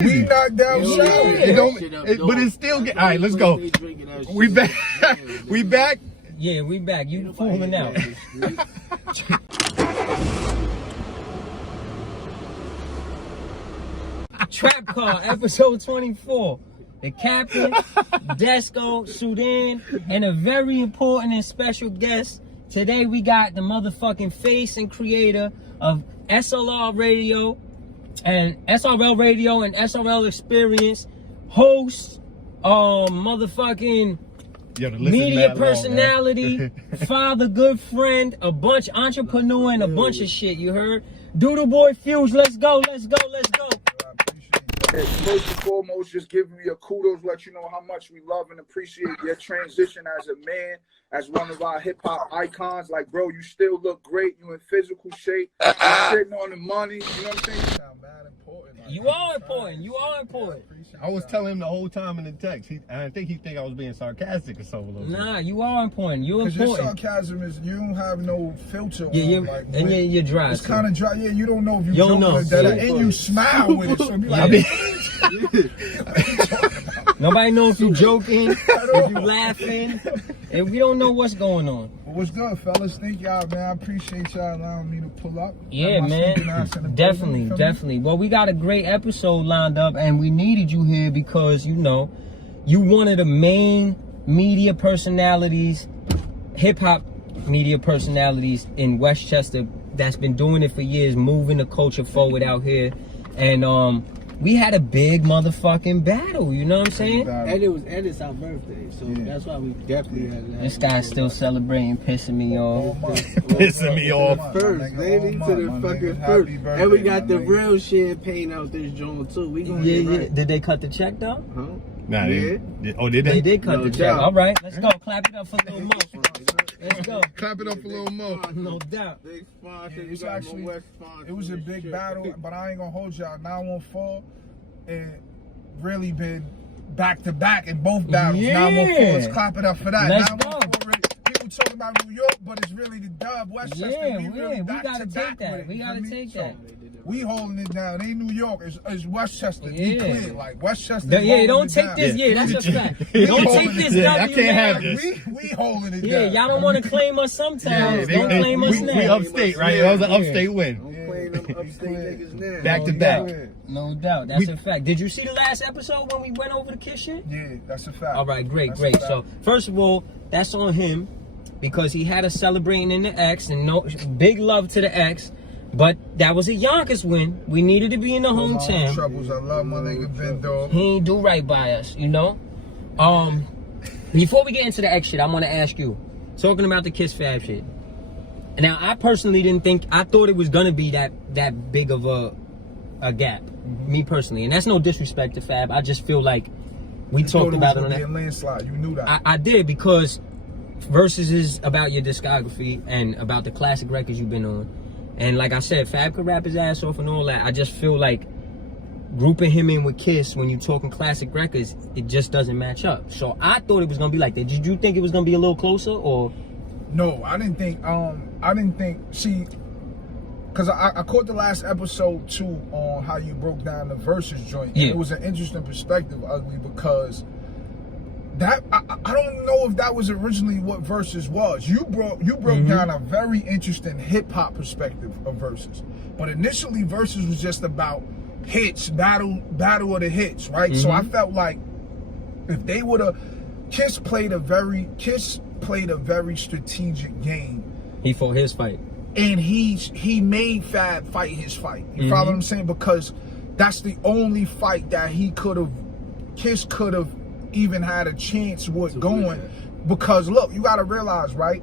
We knocked out but it's still all right, let's go. We back. We back. Yeah, we back. You fooling out. Trap Car, episode 24. The captain, Desco, Sudan, and a very important and special guest. Today we got the motherfucking face and creator of SRL Radio and SRL Radio and SRL Experience, host, motherfucking media personality, father, good friend, a bunch entrepreneur, and a bunch of shit. You heard? DooDooBoy Fuge. Let's go. Let's go. Let's go. First and foremost, just giving you a kudos, let you know how much we love and appreciate your transition as a man, as one of our hip-hop icons. Like, bro, you still look great. You in physical shape. You're sitting on the money. You know what I'm saying? You are important. You are important. I was telling him the whole time in the text. I think he think I was being sarcastic or something. Nah, you are important. You're important. Your sarcasm is you don't have no filter. Yeah, you're dry. It's kind of dry. Yeah, you don't know if you don't know. And you smile with it. So be like, nobody knows if you joking, if you laughing, and we don't know what's going on. Well, what's good, fellas? Thank y'all, man. I appreciate y'all allowing me to pull up. Yeah, man. Definitely. Well, we got a great episode lined up, and we needed you here because, you know, you one of the main media personalities, hip-hop media personalities in Westchester that's been doing it for years, moving the culture forward out here. And we had a big motherfucking battle, you know what I'm saying? And it's our birthday, so that's why we definitely had that. This guy's still celebrating, pissing me off. Pissing me off. First, baby, to the fucking first. And we got the real champagne out this joint too. We gonna get right. Did they cut the check though? Huh? Nah, yeah. Did they? They did cut the check. All right, let's go. Clap it up for Lil Mo. Let's go. Clap it up for Lil Mo. No doubt. Big sponsor. It was actually, it was a big battle, but I ain't gonna hold y'all. 914 and really been back to back in both battles. Yeah. 914, let's clap it up for that. Let's 914, people talking about New York, but it's really the dub. Westchester, we gotta take that. We gotta take that. We holding it down. It ain't New York. It's Westchester. Yeah. Be clear. Like Westchester. Yeah, don't take this. Yeah, that's a fact. Don't take this. I can't have this. We holding it down. Yeah, y'all don't want to claim us sometimes. Don't claim us now. We upstate, right? That was an upstate win. Don't claim them upstate niggas now. Back to back. No doubt. That's a fact. Did you see the last episode when we went over the Kiss shit? Yeah, that's a fact. All right, great. So, first of all, that's on him because he had us celebrating in the X, and no big love to the X. But that was a Yonkers win. We needed to be in the hometown. Troubles. I love my nigga Ben Dog. He ain't do right by us, you know? Before we get into the X shit, I want to ask you, talking about the Kiss Fab shit. Now, I personally didn't think, I thought it was going to be that big of a gap, me personally. And that's no disrespect to Fab. I just feel like we talked about it on that. Landslide. You knew that. I did, because Verzuz is about your discography and about the classic records you've been on. And like I said, Fab could rap his ass off and all that. I just feel like grouping him in with Kiss when you're talking classic records, it just doesn't match up. So I thought it was gonna be like that. Did you think it was gonna be a little closer, or? No, I didn't think. See, because I caught the last episode too on how you broke down the Verzuz joint. Yeah. And it was an interesting perspective, Ugly, because that I don't know if that was originally what Verzuz was. You broke down a very interesting hip hop perspective of Verzuz, but initially Verzuz was just about hits, battle of the hits, right? So I felt like if they would have, Kiss played a very strategic game. He fought his fight, and he made Fab fight his fight. You follow what I'm saying? Because that's the only fight that Kiss could have even had a chance with going. Because look, you gotta realize, right,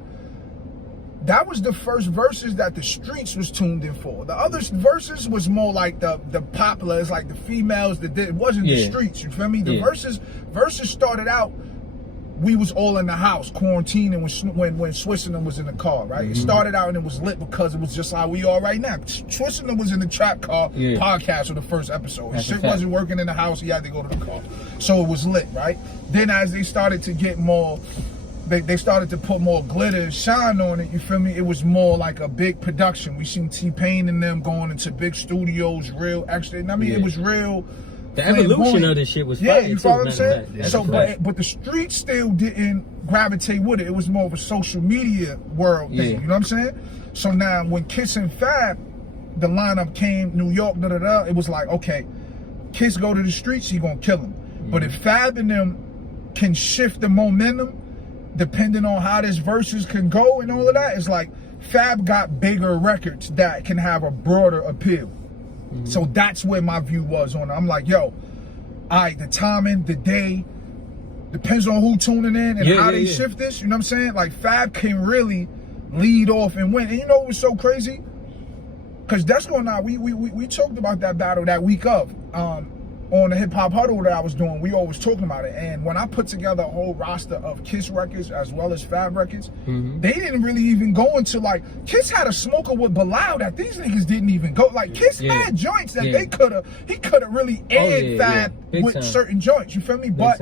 that was the first Verzuz that the streets was tuned in for. The other Verzuz was more like the popular, it's like the females that did, it wasn't the streets, you feel me? The Verzuz started out, we was all in the house quarantining when Switzerland was in the car, right? It started out and it was lit because it was just how we are right now. Switzerland was in the Trap Car podcast for the first episode. His shit wasn't working in the house, he had to go to the car. So it was lit, right? Then as they started to get more, they started to put more glitter and shine on it, you feel me? It was more like a big production. We seen T-Pain and them going into big studios, real extra. I mean, it was real The evolution of this shit was fire. Yeah, you follow what I'm saying? Yeah, so, but the street still didn't gravitate with it. It was more of a social media world thing. You know what I'm saying? So now when Kiss and Fab, the lineup came, New York, it was like, okay, Kiss go to the streets, he gonna kill him. But if Fab and them can shift the momentum, depending on how this verses can go and all of that, it's like Fab got bigger records that can have a broader appeal. So that's where my view was on it. I'm like, yo, all right, the timing, the day, depends on who tuning in and how they shift this. You know what I'm saying? Like Fab can really lead off and win. And you know what was so crazy? Because Desco and I, we talked about that battle that week of. On the hip hop huddle that I was doing, we always talking about it. And when I put together a whole roster of Kiss records as well as Fab records, they didn't really even go into like, Kiss had a smoker with Bilal that these niggas didn't even go. Like Kiss had joints that he could have really aired Fab with certain joints, you feel me? But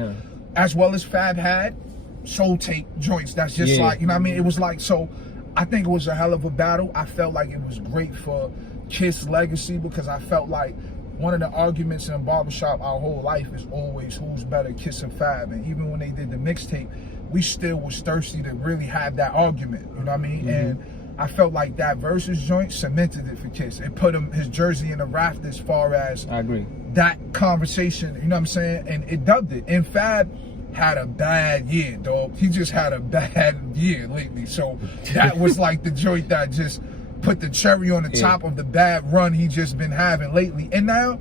as well as Fab had soul tape joints that's just like, you know what I mean? It was like, so I think it was a hell of a battle. I felt like it was great for Kiss legacy because I felt like one of the arguments in a barbershop our whole life is always who's better, Kiss and Fab. And even when they did the mixtape, we still was thirsty to really have that argument, you know what I mean? And I felt like that Versus joint cemented it for Kiss. It put his jersey in the raft as far as I agree. That conversation, you know what I'm saying? And it dubbed it. And Fab had a bad year, dog. He just had a bad year lately. So that was like the joint that just put the cherry on the top of the bad run he just been having lately. And now,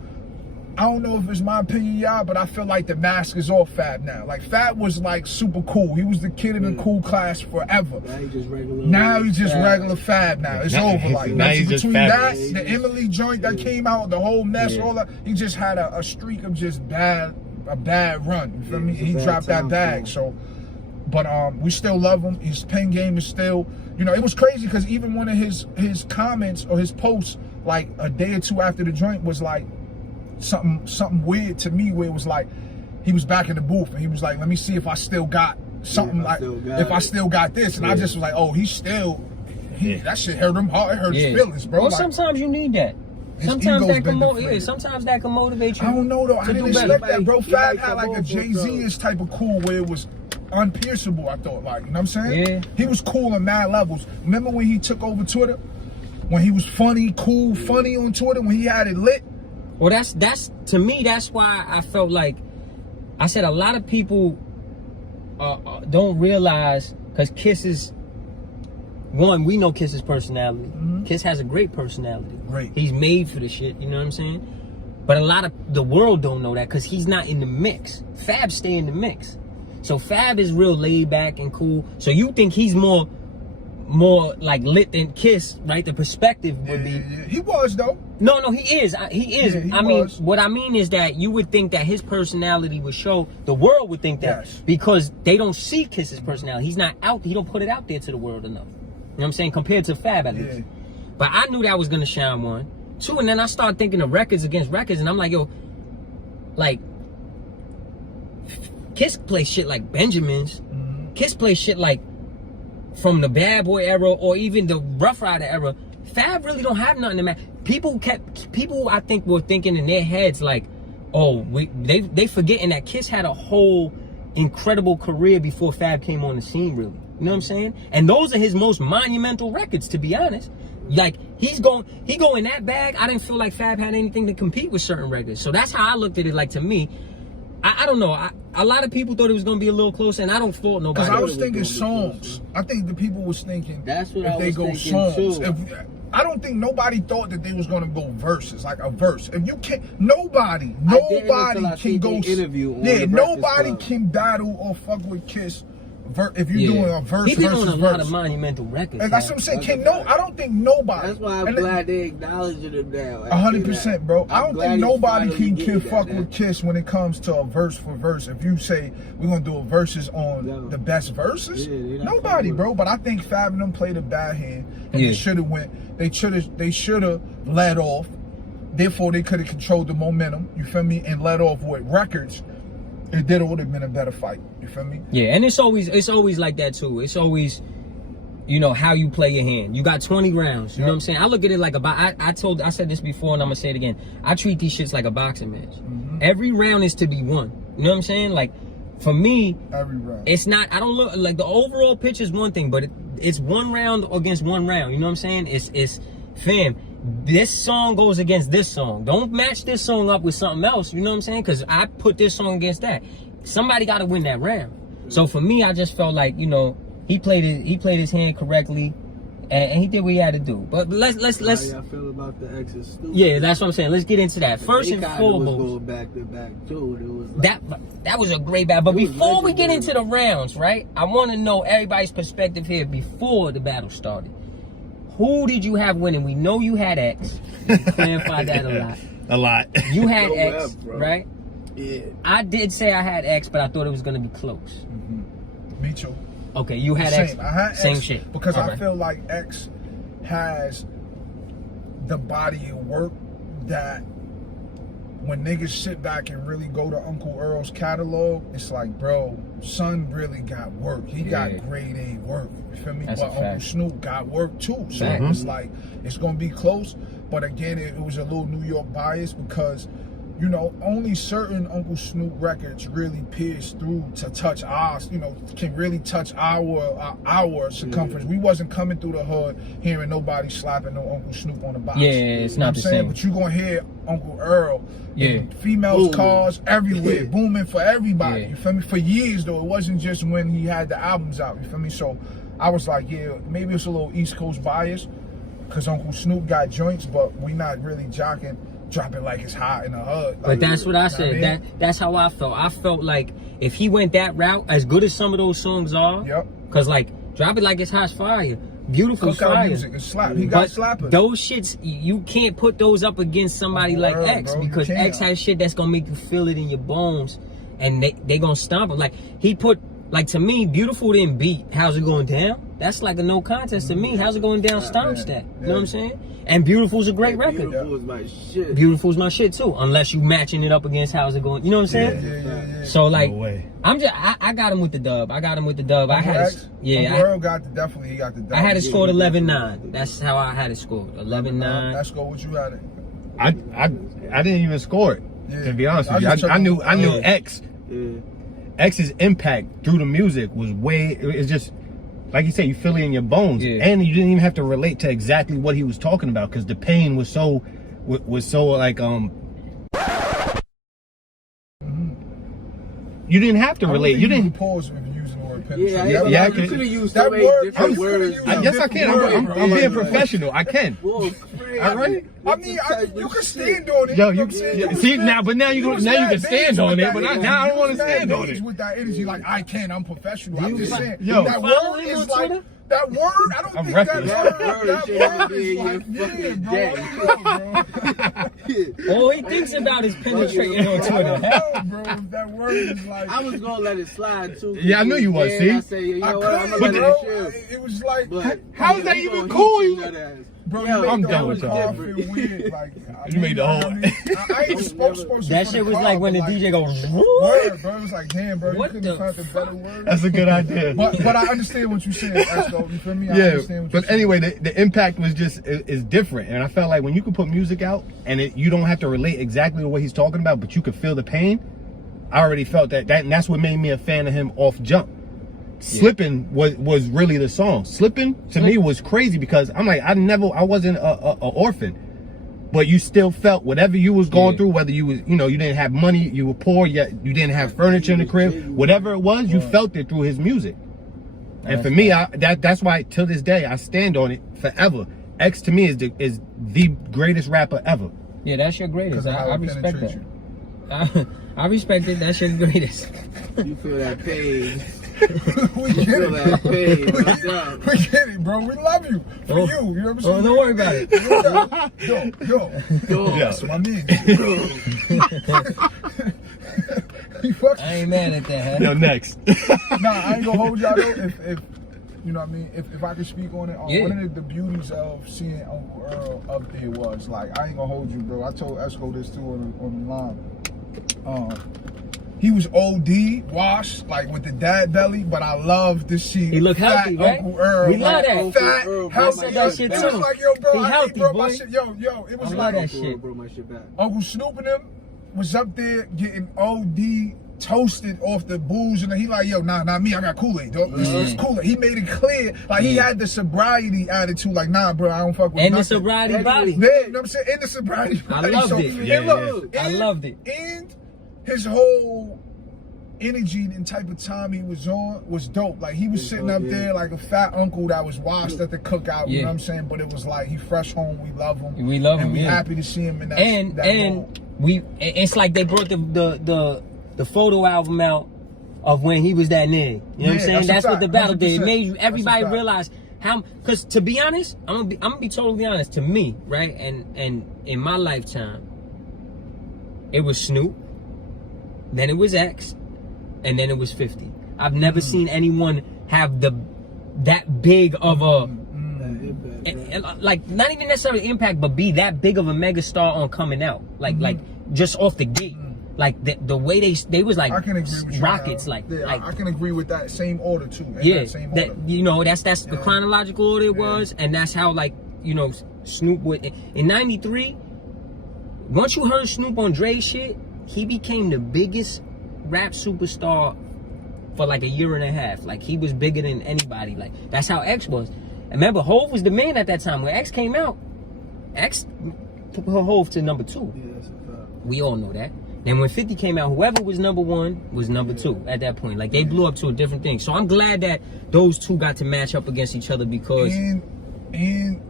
I don't know if it's my opinion, y'all, but I feel like the mask is off Fab now. Like Fab was like super cool. He was the kid in the cool class forever. Now he's just regular Fab now. It's over. Like between that, the Emily joint that came out, the whole mess, all that, he just had a streak of just a bad run. You feel me? He dropped that bag. So, but we still love him. His pen game is still, you know, it was crazy because even one of his comments or his posts, like a day or two after the joint, was like something weird to me, where it was like he was back in the booth and he was like, let me see if I still got something, if I still got this. And I just was like, oh, that shit hurt him hard. It hurt his feelings, bro. Well, like, sometimes you need that. Sometimes that can motivate you. I don't know though. I didn't expect that, bro. Fab had like a Jay-Z-ish type of cool where it was unpierceable, I thought, like, you know what I'm saying? Yeah. He was cool on mad levels. Remember when he took over Twitter? When he was funny on Twitter, when he had it lit? Well, that's to me, that's why I felt like, I said a lot of people don't realize, because Kiss is, one, we know Kiss's personality. Kiss has a great personality. Right. He's made for the shit, you know what I'm saying? But a lot of the world don't know that because he's not in the mix. Fab stay in the mix. So Fab is real laid back and cool. So you think he's more like lit than Kiss, right? The perspective would be. He was though. No, he is. He is. Yeah, I mean, what I mean is that you would think that his personality would show. The world would think that because they don't see Kiss's personality. He's not out. He don't put it out there to the world enough. You know what I'm saying? Compared to Fab at least. But I knew that was gonna shine, one. Two, and then I started thinking of records against records, and I'm like, yo, like, Kiss play shit like Benjamin's. Kiss play shit like from the Bad Boy era or even the Rough Rider era. Fab really don't have nothing to match. People I think were thinking in their heads like, oh, they forgetting that Kiss had a whole incredible career before Fab came on the scene, really. You know what I'm saying? And those are his most monumental records, to be honest. Like, he go in that bag. I didn't feel like Fab had anything to compete with certain records. So that's how I looked at it. Like, to me, I don't know. A lot of people thought it was going to be a little closer, and I don't fault nobody. Because I was thinking songs. I think the people was thinking that's what if I they was go thinking songs. too. I don't think nobody thought that they was going to go verses, like a verse. If you can't, nobody can go. Nobody can battle or fuck with Kiss. If you're doing a verse he been versus on a lot of monumental records. And that's what I'm saying. I don't think nobody. That's why I'm glad they acknowledged him now. 100%, bro. I don't think nobody can fuck with Kiss when it comes to a verse for verse. If you say we're gonna do a verses on the best verses, nobody, bro. But I think Fab and them played a bad hand, and they should have went. They should have led off. Therefore, they could have controlled the momentum. You feel me? And led off with records. It would have been a better fight. You feel me? Yeah, and it's always like that too. It's always you know, how you play your hand. You got 20 rounds. You know what I'm saying? I look at it like I said this before and I'm gonna say it again. I treat these shits like a boxing match. Every round is to be won. You know what I'm saying? Like, for me, every round. It's not, I don't look, like the overall pitch is one thing, but it's one round against one round. You know what I'm saying? It's fam, this song goes against this song. Don't match this song up with something else. You know what I'm saying? Because I put this song against that. Somebody got to win that round. So for me, I just felt like, you know, he played his hand correctly, and he did what he had to do. But let's. How y'all feel about the exes? Stupid. Yeah, that's what I'm saying. Let's get into that. First and foremost, was going back to back too. It was like, that was a great battle. But before we get into the rounds, right? I want to know everybody's perspective here before the battle started. Who did you have winning? We know you had X. You clarified that a lot. A lot. You had X, right? Yeah. I did say I had X, but I thought it was gonna be close. Me too. Okay, you had Same. X. I had Same X shit. because All I right. feel like X has the body of work that when niggas sit back and really go to Uncle Earl's catalog, it's like, bro, son really got work. He got grade A work. You feel me? That's but a Uncle fact. Snoop got work too. So Fact. it's like, it's gonna be close. But again, it was a little New York bias because, you know, only certain Uncle Snoop records really pierce through to touch ours, you know, can really touch our circumference. We wasn't coming through the hood hearing nobody slapping no Uncle Snoop on the box. Yeah, it's not the same. But you gonna hear Uncle Earl, Yeah. females, Booming. cars everywhere, booming for everybody. Yeah. You feel me? For years though, it wasn't just when he had the albums out. You feel me? So I was like, yeah, maybe it's a little East Coast bias because Uncle Snoop got joints, but we not really dropping like it's hot in the hood. But that's what I said. You know what I mean? That's how I felt. I felt like if he went that route, as good as some of those songs are, Yep. cause like Drop It Like It's Hot Fire, Beautiful Cookout Fire. music, it's slap. He got But slappers. those shits, you can't put those up against somebody like Word, X, bro, you because can't. X has shit that's gonna make you feel it in your bones, and they gonna stomp him. Like he put, like to me, Beautiful didn't beat How's It Going Down. That's like a no contest to me. How's It Going Down stomps that. You know what I'm saying? And Beautiful's a great record. Beautiful was my shit. Beautiful's my shit too, unless you matching it up against How's It Going. You know what I'm saying? Yeah. So like, No way. I'm just, I got him with the dub. I had Uncle it, X, yeah. Uncle Earl definitely he got the dub. I had it scored 11-9. That's how I had it scored. 11-9. Let's go. What you had it? I didn't even score it. Yeah. To be honest with you, just I knew Yeah. X. Yeah. X's impact through the music was way. It's just like you said, you feel it in your bones, Yeah. and you didn't even have to relate to exactly what he was talking about because the pain was so like You didn't have to relate. You didn't. Pause if you're using the word Yeah, penetration. Yeah, I you could- could have used that so many word- different you coulda words. used Yes, I can. I'm being bro. professional. I can. Whoa, crazy. All right. I mean, you can stand on it. Yo, you know you what I'm saying? yeah, was see mad- now, but now you was now you mad can stand days on with it, that but energy. now I don't You want was to mad stand on days it. with that energy, like I can, I'm professional. I'm just saying. Yo. That Follow word him is on like Twitter? that word. I don't I'm think reckless. that That word should even is be in your like, yeah, fucking bro. day. I don't know, bro. All he thinks about is penetrating on I Twitter. don't know, bro. That word is like. I was gonna let it slide too. Yeah, I knew you was, see? I say, you I know what? I'm couldn't, gonna let bro. it chill. It was like, But How is that he even gonna cool? hit you that ass. bro, Yo, you made I'm the done whole with car y'all. feel weird. Like, You made the whole- I ain't supposed to. That shit was like when the DJ goes, Word, bro. It was like, damn, bro. What you the couldn't have found a better word. That's a good idea. But I understand what you're saying, Esco. You feel me? I Yeah, understand what but you're saying. anyway, the impact was just is different, and I felt like when you can put music out and you don't have to relate exactly to what he's talking about, but you could feel the pain. I already felt that, and that's what made me a fan of him off jump. Slipping was really the song. Slipping to me was crazy because I'm like I wasn't a orphan, but you still felt whatever you was going through, whether you was you didn't have money, you were poor, yet you didn't have furniture in the crib, whatever it was, you felt it through his music. And for me, that's why till this day I stand on it forever. X to me is the greatest rapper ever. yeah, that's your greatest. Because of how I it respect penetrates that. I respect it. That's your greatest. You feel that pain. We get Feel it. that pain. What's up? We get it, bro. We love you. For you. You know what I'm saying? Oh, don't worry about it. Yo. Yeah. That's my man. You fuck- I ain't mad at that, huh? Yo, next. Nah, I ain't gonna hold y'all though. If you know what I mean, if I could speak on it, Yeah. one of the beauties of seeing Uncle Earl up there was like, I ain't gonna hold you, bro. I told Esco this too on the line. He was OD, washed, like with the dad belly, but I love to see He look healthy, right? Uncle Earl. We love that. Fat, I said that shit It too. was like, yo, bro, He I healthy, brought boy. my shit. Yo, it was I like love that shit. Bro, my shit back. Uncle Snoop and them was up there getting OD toasted off the booze, and he like, yo, nah, not me, I got Kool-Aid, dog. This is Kool-Aid. He made it clear, like he had the sobriety attitude, like, nah, bro, I don't fuck with And the nothing. sobriety body. Yeah, you know what I'm saying? In the sobriety body. loved it. And Yeah, look, I loved it. And his whole energy and type of time he was on was dope. Like he was sitting up there like a fat uncle that was washed at the cookout, you know what I'm saying? But it was like he fresh home, we love him. We love him, and we yeah. happy to see him in that And mode. it's like they brought the photo album out of when he was that nigga. You know what I'm saying? That's what the battle did. It made everybody realize how, because to be honest, I'm gonna be totally honest, to me, right? And in my lifetime, it was Snoop, then it was X, and then it was 50. I've never seen anyone have that big of a like not even necessarily impact, but be that big of a megastar on coming out. Like just off the gate. Like the way they was like I can agree with you, rockets, man. I can agree with that same order too. Man. Yeah, That same that order. you know that's the chronological order it was, and that's how like you know Snoop would in '93. Once you heard Snoop on Dre's shit, he became the biggest rap superstar for like a year and a half. Like he was bigger than anybody. Like that's how X was. And remember, Hov was the man at that time. When X came out, X put Hov to number 2. Yeah, that's a fact. We all know that. Then when 50 came out, whoever was number 1 was number 2 at that point. Like they blew up to a different thing. So I'm glad that those two got to match up against each other because and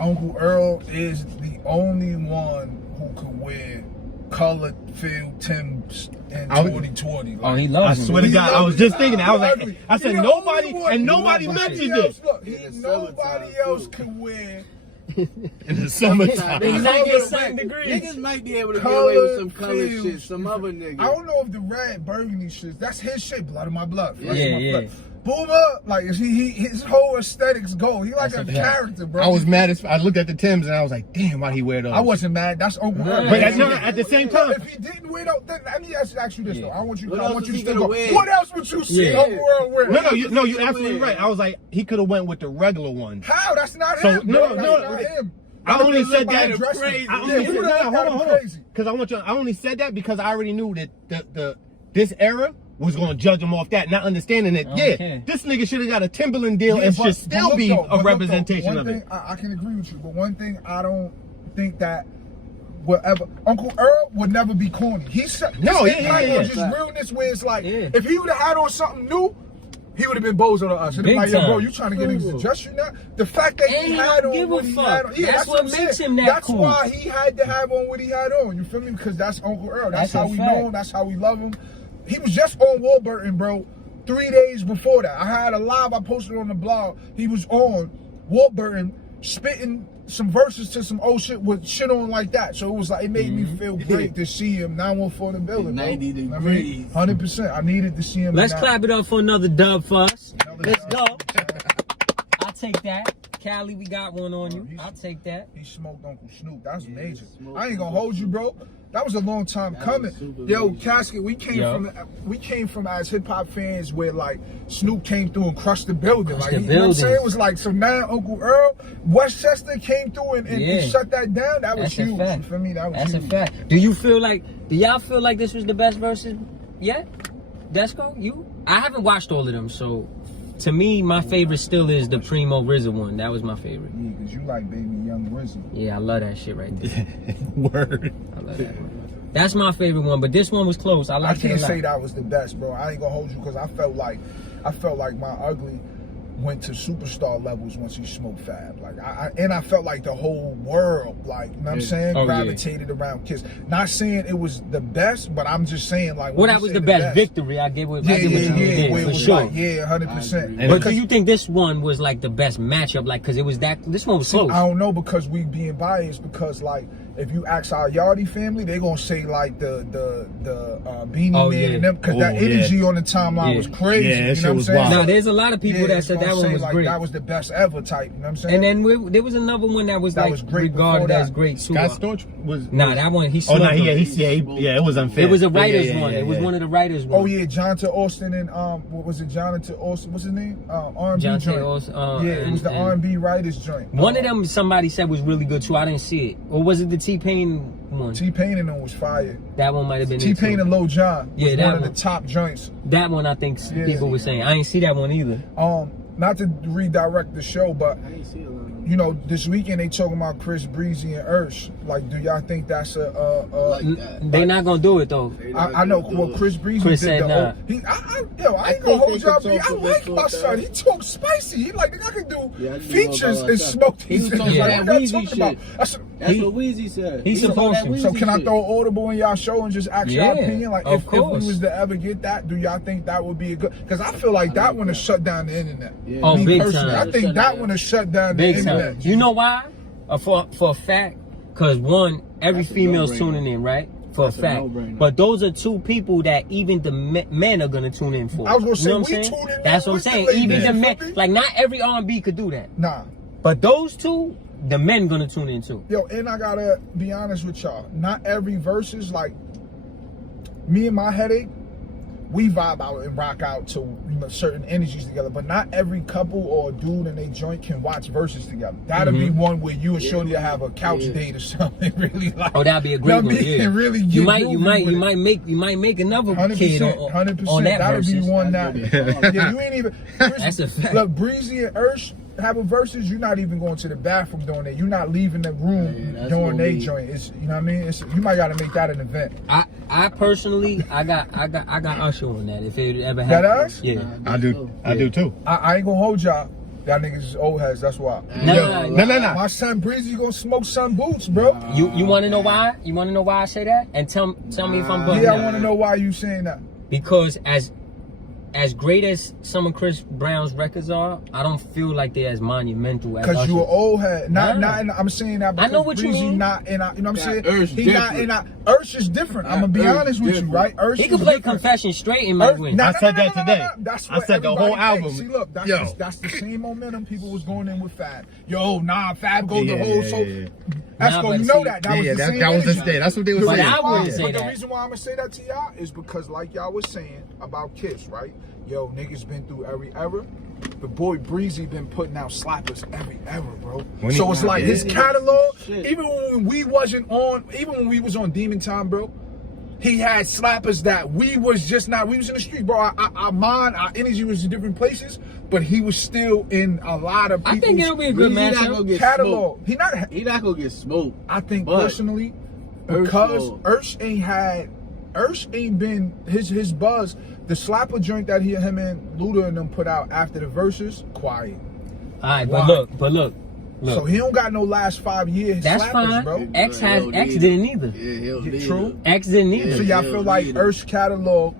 Uncle Earl is the only one who could wear colored field Timbs in 2020. oh, he loves I him. swear to God, I was just thinking that. I was like, Ugly. I said He the nobody, only one. and nobody Nobody mentioned else, it look, In the nobody summertime, else too. can wear in the summertime. They Niggas not might get get certain away- degrees. Niggas might be able to get away with some color fields. shit. Some other niggas. I don't know if the red burgundy shit, that's his shit, blood of my blood. Flesh Yeah, of my yeah. blood. Boomer, like his whole aesthetics go. He like That's a a fact. character, bro. I was mad as I looked at the Timbs and I was like, damn, why'd he wear those? I wasn't mad. That's Uncle Earl. But at the same time- if he didn't wear those, then let me ask you this though. I want you. What I else want was you he to still gonna go. wear? What else would you see Yeah. Uncle Earl wear? No, you're absolutely right. I was like, he could have went with the regular ones. How? That's not So, him. no, bro. no, That's not him. I only said that. Dressed crazy. I Yeah, only he said would've that. looked Hold at him on. crazy. Because I only said that because I already knew that the this era was going to judge him off that, not understanding that. Okay. Yeah, this nigga should have got a Timberland deal Yeah, and but- should still but be look, though, a but look, representation though, of one it. thing, I can agree with you, but one thing I don't think that whatever Uncle Earl would never be corny. He's No, this yeah. just realness where it's like Yeah. if he would have had on something new, he would have been bozo to us. It'd be Big like, yo, bro, time. you trying to get niggas to adjust you now? The fact that And he he had don't on give a what he fuck. had on, yeah, That's what I'm makes saying. him that That's cool. why he had to have on what he had on. You feel me? Because that's Uncle Earl. That's That's a how we fact. know him. That's how we love him. He was just on Warburton, bro. 3 days before that, I had a live I posted on the blog. He was on Warburton spitting some verses to some old shit with shit on like that. So it was like, it made me feel great to see him 914 in the building, bro. 90 I mean, degrees. 100%. I needed to see him. Let's in that. clap it up for another dub for us. Another Let's dub. go. I'll take that. Cali, we got one on you. I'll take that. He smoked Uncle Snoop. That was Yeah, major. smoked I ain't gonna Uncle hold you, bro. That was a long time That coming. was super Yo, major. Casket, we came from as hip hop fans where like Snoop came through and crushed the building. Crushed Like the you know what I'm saying? building. It was like, so now Uncle Earl, Westchester came through and Yeah. shut that down. That was That's a huge. fact. For me, that was That's a huge. fact. Do y'all feel like this was the best versus yet? Desco, you? I haven't watched all of them, so to me, my favorite still is the Primo RZA one. That was my favorite. Yeah, because you like Baby Young RZA. Yeah, I love that shit right there. Word. I love that one. That's my favorite one, but this one was close. I I like it can't a lot. say that was the best, bro. I ain't gonna hold you because I felt like my ugly went to superstar levels once he smoked Fab. Like I felt like the whole world, like you know what I'm saying, Oh, yeah. gravitated around Kiss. Not saying it was the best, but I'm just saying like Well, when that you was say the best victory. I get what, Yeah, I get what you did, where it for was sure. like, yeah, 100%. And But do you think this one was like the best matchup? Like, cause it was this one was close. I don't know because we being biased because like if you ask our Yardie family, they gonna say like the Beanie Man yeah. and them, because that energy on the timeline was crazy. Yeah, you know what I'm was saying? wild. Now there's a lot of people that said that one was like, great. That was the best ever type. You know what I'm saying? And then there was another one that was great regarded before as that. great too. Scott Storch was. Nah, that one he. Oh no, smoked him. it was unfair. It was a writer's Yeah, one. yeah, It was yeah. one of the writers' ones. Oh yeah, Jonathan Austin and what was it? Jonathan Austin, what's his name? R&B Jonathan joint. Austin, yeah, it was the R&B writers joint. One of them somebody said was really good too. I didn't see it. Or was it the T-Pain one? T-Pain and them was fire. That one might have been T-Pain and Lil Jon was Yeah, that one of one. the top joints. That one I think people were saying. I ain't see that one either. Not to redirect the show, but I didn't see a lot of them. you know, this weekend they talking about Chris Breezy and Ursh. Like, do y'all think that's Like that. They not gonna do it though. I know what Chris Breezy Chris did. said nah. I ain't gonna think hold they y'all. could I talk like about my that. son. He talk spicy. He like, I can do Yeah, I do features know about and that. smoke He was these. talking Like, about what y'all Weezy talking shit. about? That's what Weezy said. He's He was supposed on that to. So Weezy can I shit. throw Audible in y'all show and just ask y'all Yeah, opinion? Like, of if we course. was to ever get that, do y'all think that would be a good? Because I feel like that one has shut down the internet. Yeah. Oh, Me big personally, time. I think that one has shut down the Big internet. time. You know why? For a fact, because one, every That's a female's no-brainer. tuning in, right? For That's a a fact. no-brainer. But those are two people that even the men are gonna tune in for. I was gonna say, you know what we I'm saying? tune in That's what I'm with the saying. ladies, Even the you men, feel me? like not every R&B could do that. Nah. But those two, the men gonna tune in too. Yo, and I gotta be honest with y'all. Not every verse is like me and my headache. We vibe out and rock out to certain energies together, but not every couple or dude and they joint can watch verses together. That'll be one where you and Shorty have a couch date or something. Really like. Oh, that'd be a great one. Yeah. And really You get might make another 100%, kid 100%. on that That'll verses. be one that. Yeah, you ain't even. That's a fact. Look, Breezy and Ursh having verses, you're not even going to the bathroom doing it. You're not leaving the room that's doing what they we- joint. It's, you know what I mean? It's, you might got to make that an event. I personally, I got Usher on that. If it ever That happened, us? yeah. I do too. I ain't gonna hold y'all. Y'all niggas is old heads. That's why. Nah. My son Breezy gonna smoke some boots, bro. You want to know why? You want to know why I say that? And tell me if I'm bugging Yeah, I out. want to know why you saying that. Because as great as some of Chris Brown's records are, I don't feel like they're as monumental as Cause you an Usher's. old head. Nah. I'm saying that because I know what you Breezy mean. not in. You know what I'm saying? Ursh He not in. different. Ursh is different. I'm gonna be Ursh honest with you, different. right? Ursh He is could play different. Confession straight and might win. I said that today. That's I what said the whole everybody album. thinks. See, look, Yo. that's the same momentum people was going in with Fab. Yo, nah, Fab goes the Yeah, whole yeah, so. yeah. That's Nah, what you but know see- that. That was the same that was the energy. state. That's what they were The But saying. I reason why- wouldn't say but the that. reason why I'm gonna say that to y'all is because, like y'all was saying about Kiss, right? Yo, niggas been through every era. The boy Breezy been putting out slappers every era, bro. When So he- it's like yeah. his catalog, Shit. even when we wasn't on, even when we was on Demon Time, bro, he had slappers that we was just not. We was in the street, bro. Our mind, our energy was in different places, but he was still in a lot of I people's think it'll be a good Breezy not matchup. gonna get catalog. smoked. He not gonna get smoked. I think But personally, Ursh because will. Ursh ain't been his buzz. The slapper joint that him and Luda and them put out after the verses, quiet. All right, Why? but look. So he don't got no last 5 years. That's slappers, fine. bro. X He'll X need didn't it. either. Yeah, he'll need True. it. X didn't either. So y'all Yeah, feel like yeah. Ursh catalog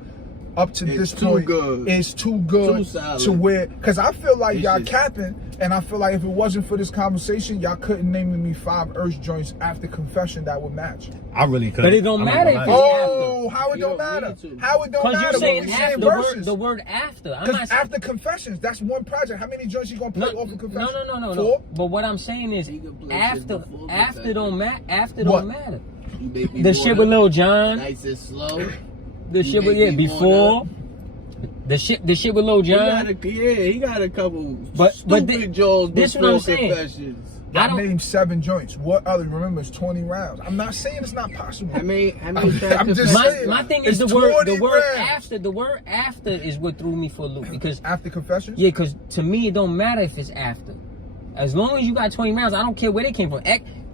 up to It's this too point good. is too good Too solid. to where, because I feel like It's y'all just- capping, and I feel like if it wasn't for this conversation, y'all couldn't name me 5 Ursh joints after Confession that would match. I really could. But it don't matter if Oh, how it You don't don't matter? need to. How it don't Because matter? you're when saying we after verses? the word after. I'm Because not after Confessions, that's one project. How many joints you gonna play off of Confessions? No. 4? But what I'm saying is He can play shit after before don't matter. After What? don't matter. You make me The shit with Lil Jon. Nice and slow. The You shit with make me before. wanna- The shit with Lil Jon. He got a couple But stupid jaws this before what I'm saying. Confessions. I I don't. named 7 joints. What other? Remember, it's 20 rounds. I'm not saying it's not possible. How many I'm tracks just My, saying, my thing is it's the word 20 rounds. after. The word after is what threw me for a loop because After Confessions? yeah, because to me it don't matter if it's after. As long as you got 20 rounds, I don't care where they came from.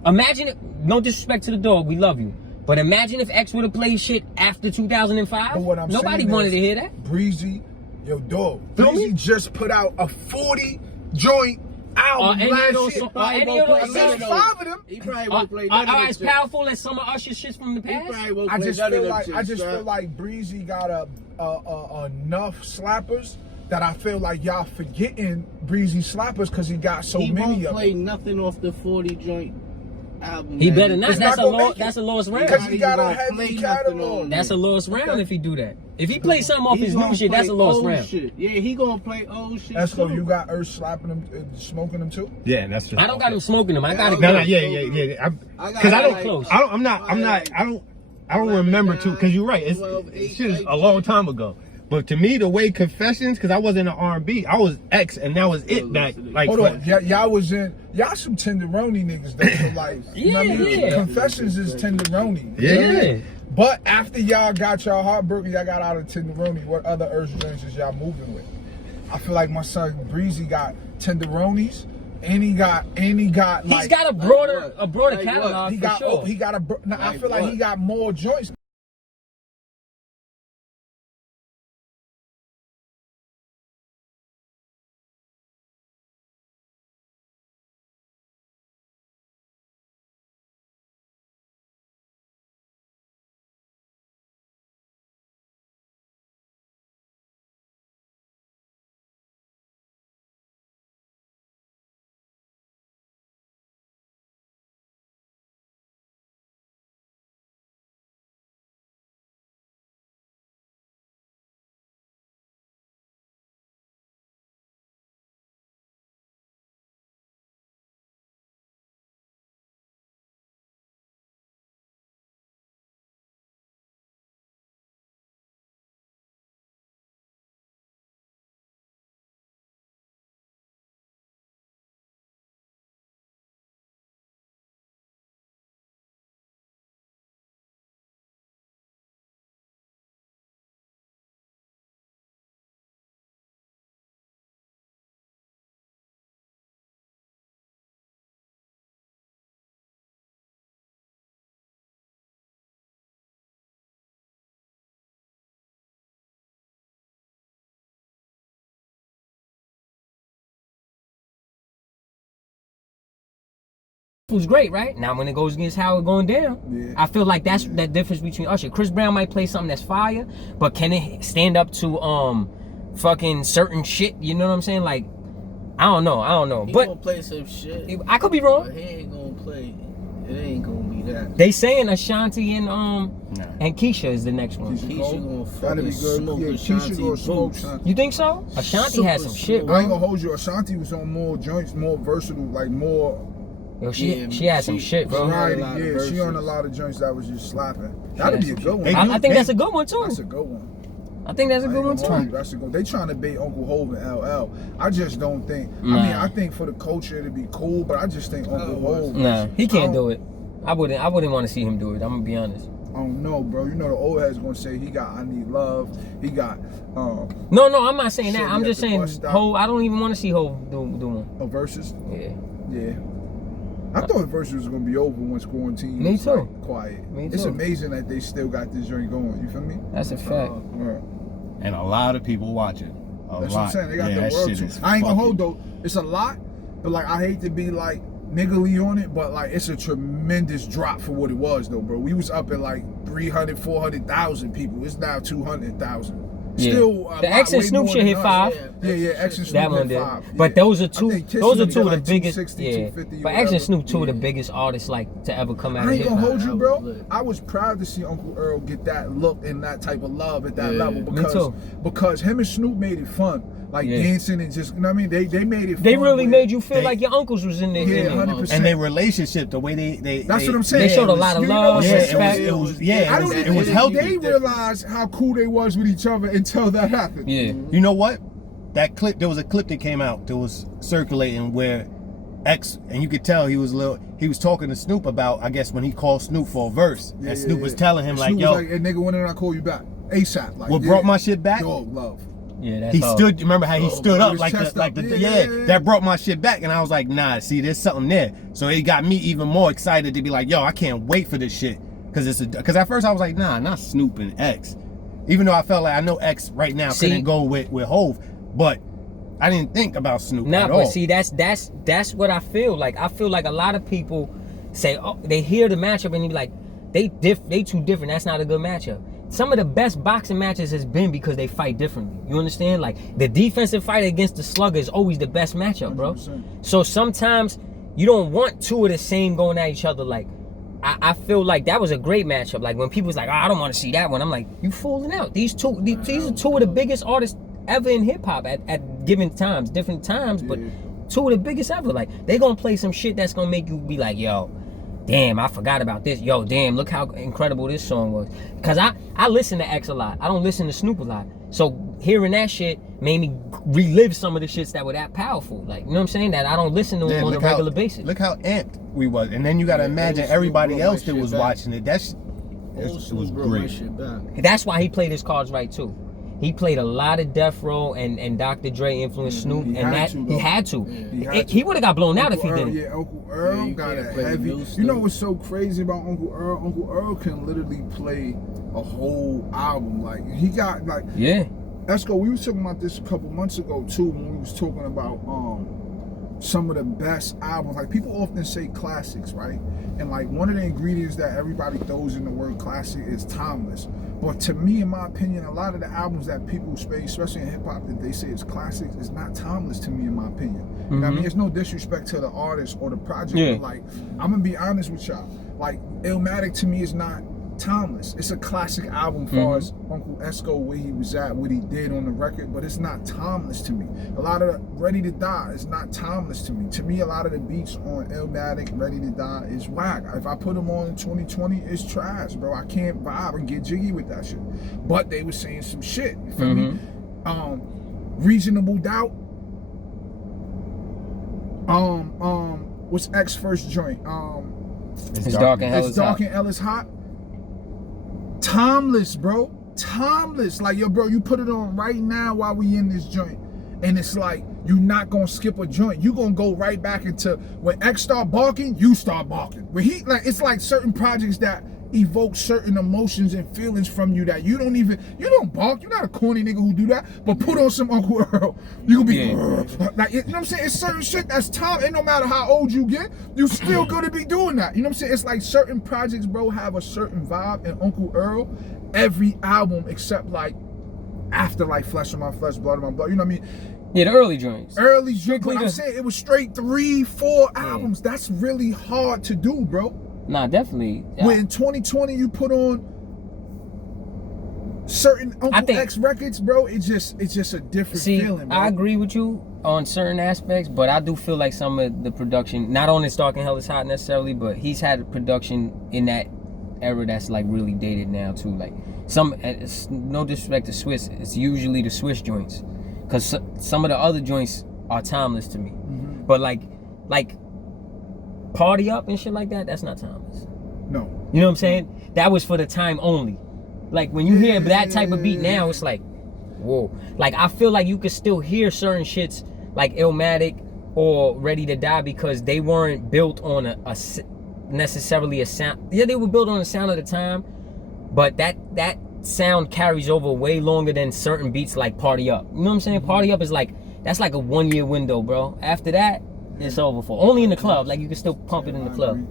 Imagine it. No disrespect to the dog, we love you. But imagine if X would have played shit after 2005. But what I'm Nobody saying wanted is, to hear that. Breezy, yo, dog. Feel Breezy me? just put out a 40 joint album any last of those year. so- any of those At songs- least 5 of them. He probably won't play none Are of as them. powerful as some of Usher's shits from the He past? probably won't I play just none feel of them like shits, feel like Breezy got enough slappers that I feel like y'all forgetting Breezy slappers because he got so he many won't of play them. nothing off the 40 joint. album. He better not. It's That's not a gonna lost. make it. That's a lost Because round. he got a heavy catalog. That's a lost round if he do that. If he plays something off He his gonna new shit, that's a play lost old round. shit. Yeah, he gonna play old shit. Desco, too. you got Earth slapping him, smoking him too? Yeah, that's just. I don't got him smoking him. I got it. No, close. yeah. I Because I don't. like- close. I don't remember too. Because you're right. It's shit is a long time ago. But to me, the way Confessions, because I wasn't in R&B, I was X, and that was it back. Like, Hold on, y'all some tenderoni niggas though. So like, you know what I mean? Yeah. Confessions is tenderoni. Yeah. But after y'all got y'all heartbroken, y'all got out of tenderoni. What other Earth joints is y'all moving with? I feel like my son Breezy got tenderonis, and he got like He's got a broader Like catalog he for got sure. he got a. Now, I Like feel like what? he got more joints. Was great, right? Now when it goes against Howard going down, Yeah. I feel like that's that difference between Usher. Chris Brown might play something that's fire, but can it stand up to fucking certain shit? You know what I'm saying? Like, I don't know. He But gonna play some shit. I could be But wrong. he ain't gonna play. It ain't gonna be that. They saying Ashanti and Keisha is the next one. Keisha Keisha gonna That'd be fucking good. smoke Yeah, Ashanti Keisha gonna smoke, boots. son. You think so? Ashanti had some Super shit, smooth. I ain't bro. gonna hold you. Ashanti was on more joints, more versatile, like more Yo, Yeah, she had some shit, bro. variety. a lot of Yeah, she on a verses. lot of joints that was just slapping. That'd be a good one. They do. I think that's a good one too. That's a good one. I think that's a I good ain't one gonna hold you. too. That's a good. They trying to bait Uncle Hov and LL. I just don't think. I Nah. mean, I think for the culture it'd be cool, but I just think Uncle Hov. Nah, he can't I do it. I wouldn't want to see him do it. I'm gonna be honest. I don't know, bro. You know the old head's gonna say he got I Need Love. He got No, I'm not saying Shit, that. I'm we just have to saying bust out. Hov. I don't even want to see Hov do one. a verses. Yeah. Yeah. I thought verses was gonna be over once quarantine Me was too. like, quiet. Me It's too. amazing that they still got this joint going. You feel me? That's a fact. Right. And a lot of people watching. That's what I'm saying. They got the that world shit too. is I ain't gonna fucking- hold though. It's a lot, but like I hate to be like niggly on it, but like it's a tremendous drop for what it was though, bro. We was up at like 300, 400,000 people. It's now 200,000. Yeah. Still, The X and way Snoop more shit than hit us. 5. Yeah, X and Snoop That one hit did. 5. But yeah. those are I two. think Kiss Those are did two of the like biggest. 260, Yeah. 250 or But X and whatever. Snoop, two of the Yeah. biggest artists like to ever come out I of ain't hip gonna hop. hold you, That bro. was lit. I was proud to see Uncle Earl get that look and that type of love at that Yeah, level me too. because him and Snoop made it fun, like Yeah. dancing and just, you know what I mean? They made it fun. They really with- made you feel They- like your uncles was in there. Yeah, in there. 100%. And their relationship, the way they That's what I'm saying. They showed a lot of You know love, what's Yeah, respect. it was yeah, I it don't was, even it was think healthy. they realized how cool they was with each other until that happened. Yeah. You know what? That clip, there was a clip that came out that was circulating where X, and you could tell he was talking to Snoop about, I guess, when he called Snoop for a verse. Yeah, And Snoop yeah, was yeah. telling him, like, Snoop yo, was like, hey, nigga, when did I call you back? ASAP. Like, what yeah. brought my shit back? Dog love. Yeah, that's He hard. stood, remember how he Oh, stood with up his like chest the, like up. the, Yeah. that brought my shit back. And I was like, nah, see, there's something there. So it got me even more excited to be like, yo, I can't wait for this shit. Cause at first I was like, nah, not Snoop and X. Even though I felt like I know X right now See- couldn't go with Hov, but I didn't think about Snoop Nah, at but all. see, that's what I feel like. I feel like a lot of people say, oh, they hear the matchup and they be like, they too different. That's not a good matchup. Some of the best boxing matches has been because they fight differently. You understand? Like the defensive fight against the slugger is always the best matchup, bro. 100%. So sometimes you don't want two of the same going at each other. Like, I feel like that was a great matchup. Like when people was like, oh, I don't want to see that one. I'm like, you fooling out. These are two of the biggest artists ever in hip hop at given times, different times, but two of the biggest ever. Like they gonna play some shit that's gonna make you be like, yo, damn, I forgot about this. Yo, damn, look how incredible this song was. Cause I listen to X a lot. I don't listen to Snoop a lot. So hearing that shit made me relive some of the shits that were that powerful. Like, you know what I'm saying? That I don't listen to them on a regular basis. Look how amped we was. And then you gotta imagine everybody else that was watching it. It was great. That's why he played his cards right too. He played a lot of Death Row and Dr. Dre influenced Snoop, and he had to. He would have got blown out if he didn't. Yeah, Uncle Earl got a heavy. You know what's so crazy about Uncle Earl? Uncle Earl can literally play a whole album. Like he got like Desco. We was talking about this a couple months ago too when we was talking about some of the best albums. Like people often say classics, right? And like one of the ingredients that everybody throws in the word classic is timeless. But to me, in my opinion, a lot of the albums that people say, especially in hip hop, that they say is classics, is not timeless to me, in my opinion. You know what I mean? It's no disrespect to the artist or the project, but like, I'm gonna be honest with y'all. Like, Illmatic to me is not timeless. It's a classic album as far as Uncle Esco, where he was at, what he did on the record, but it's not timeless to me. A lot of the Ready to Die is not timeless to me. To me, a lot of the beats on Illmatic, Ready to Die is whack. If I put them on in 2020, it's trash, bro. I can't vibe and get jiggy with that shit. But they were saying some shit, you feel me? Reasonable Doubt. What's X first joint? It's Dark and Hell is Hot. Timeless, bro. Timeless. Like, yo, bro, you put it on right now while we in this joint. And it's like, you're not gonna skip a joint. You gonna go right back into when X start barking, you start barking. When he, like, it's like certain projects that evoke certain emotions and feelings from you that you don't bark. You're not a corny nigga who do that. But put on some Uncle Earl, you gonna be like, you know what I'm saying? It's certain shit that's time, and no matter how old you get, you still gonna be doing that. You know what I'm saying? It's like certain projects, bro, have a certain vibe, and Uncle Earl, every album except like after like Flesh of My Flesh, Blood of My Blood, you know what I mean? Yeah, the early joints. Early joints, but I'm saying it was straight 3-4 albums. That's really hard to do, bro. Nah, definitely. When in 2020 you put on certain Uncle X records, bro, it's just a different feeling, bro. I agree with you on certain aspects, but I do feel like some of the production, not on his Dark and Hell is Hot necessarily, but he's had production in that era that's like really dated now too. Like it's no disrespect to Swiss, it's usually the Swiss joints, because some of the other joints are timeless to me. But like Party Up and shit like that, that's not timeless. No. You know what I'm saying? That was for the time only. Like when you hear that type of beat now, it's like, whoa. Like I feel like you could still hear certain shits like Illmatic or Ready to Die because they weren't built on a necessarily a sound. Yeah, they were built on the sound of the time, but that sound carries over way longer than certain beats like Party Up. You know what I'm saying? Party Up is like, that's like a 1 year window, bro. After that, it's over for. Only in the club, like you can still pump it in the club.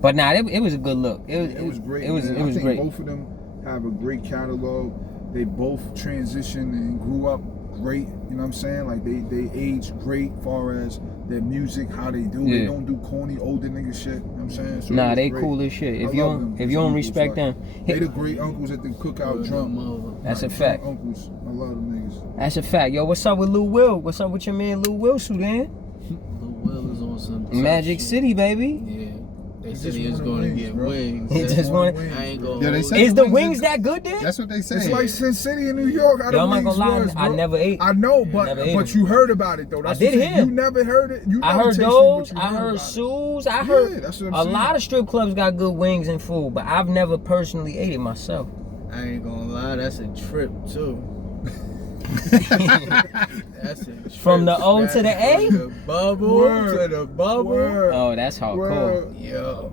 But nah, it was a good look. It was great. It was great. Both of them have a great catalog. They both transitioned and grew up great. You know what I'm saying? Like they aged great far as their music, how they do. They don't do corny older nigga shit. You know what I'm saying? So nah, they great. Cool as shit. If you don't respect them, they the great uncles at the cookout drunk. That's a fact. Uncles, I love them niggas. That's a fact. Yo, what's up with Lil Will? What's up with your man Lil Will, Sudan? Will is on some Magic City, baby. Yeah. They said he was going to get wings. He just wanted. I ain't going. Is the wings that good then? That's what they say. It's like Sin City in New York. Yo, I'm not gonna lie. I never ate. I know, but you heard about it though. That's I did hear. You never heard it. I heard those. I heard Sue's. I heard a lot of strip clubs got good wings and food, but I've never personally ate it myself. I ain't gonna lie. That's a trip too. That's it. From the O to the A? From the bubble to the bubble. Oh, that's hardcore. Yo.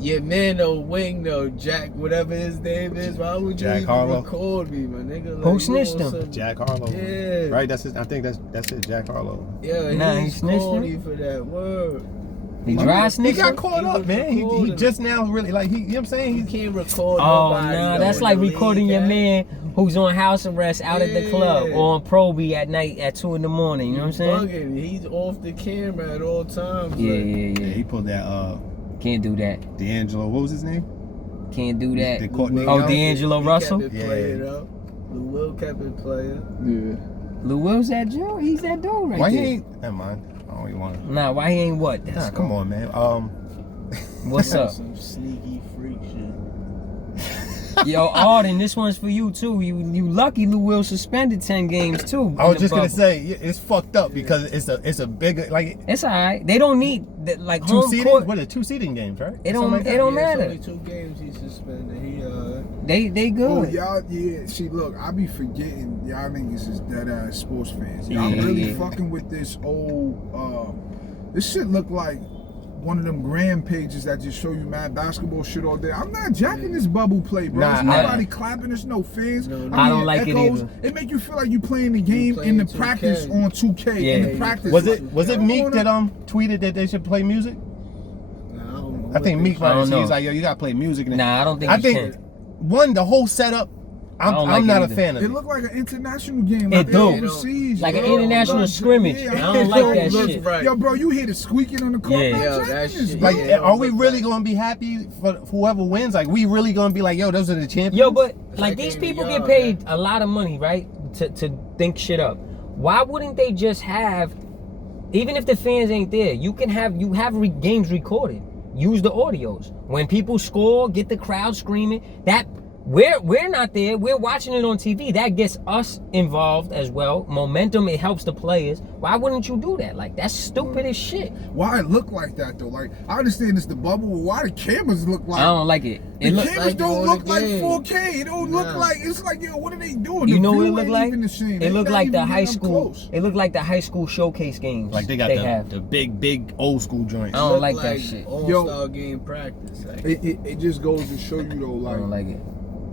Yeah, man, no wing, no Jack, whatever his name is. Why would you even record me, my nigga? Like, who snitched him? Jack Harlow. Yeah. Right, that's his, I think that's it, Jack Harlow. Yeah, he snitched him for that word. He dry snitched. He got caught up, man. He just now really, like, you know what I'm saying? He can't record Oh, nobody. nah, that's like recording your man who's on house arrest out at the club or on probie at night at 2 in the morning. You know what I'm saying? He's off the camera at all times. Yeah. He pulled that. Can't do that. D'Angelo, what was his name? Can't do that. They caught Oh, D'Angelo Russell? Kept it playing, though. Lil Will kept it playing. Yeah. Lil Will's that Joe? He's that dude right Why there. he ain't? Never mind. I don't even want to. Nah, why he ain't what? Nah, come on, man. What's up? Some sneaky freak shit. Yo, Arden, this one's for you too. You lucky Lil Will suspended 10 games too. I was just gonna say it's fucked up because it's a bigger like. It's alright. They don't need like two home seating. court. What are 2 seating games, right? It don't matter. Only 2 games he suspended. They good. Oh, y'all, yeah. See, look, I be forgetting y'all niggas is dead ass sports fans. Y'all really fucking with this old. This shit look like one of them gram pages that just show you mad basketball shit all day. I'm not jacking this bubble play, bro. There's nobody clapping. There's no fans. I don't like echoes. it either. It make you feel like you playing the game in the 2K. practice on 2K. Yeah. In the practice. Was it Meek that tweeted that they should play music? I think Meek was like, yo, you gotta play music. Nah, I don't think. I think one, the whole setup. I'm not a fan of it. It looked like an international game. It do. Overseas, Like an bro. international scrimmage. Yeah, I don't like that look shit. Right. Yo, bro, you hear the squeaking on the court? Yeah. Not Yo, jacking that this, shit- bro. Like, are we really gonna be happy for whoever wins? Like, we really gonna be like, yo, those are the champions? Yo, but like Like these in people the get yard, paid a lot of money, right? To think shit up. Why wouldn't they just have, even if the fans ain't there, you have games recorded. Use the audios. When people score, get the crowd screaming. That we're not there. We're watching it on TV. That gets us involved as well. Momentum. It helps the players. Why wouldn't you do that? Like that's stupid as shit. Why it look like that though? Like I understand it's the bubble, but why the cameras look like? I don't like it. The It look cameras like don't you on look the like game. 4K. It don't look like it's like yo. What are they doing? You The know what it view look ain't like? even the same. It They look not like the even high getting up school. close. It look like the high school showcase games. Like they got have. the big old school joints. I don't like that shit. All-star game practice. Like. It just goes to show you though, I don't like like it.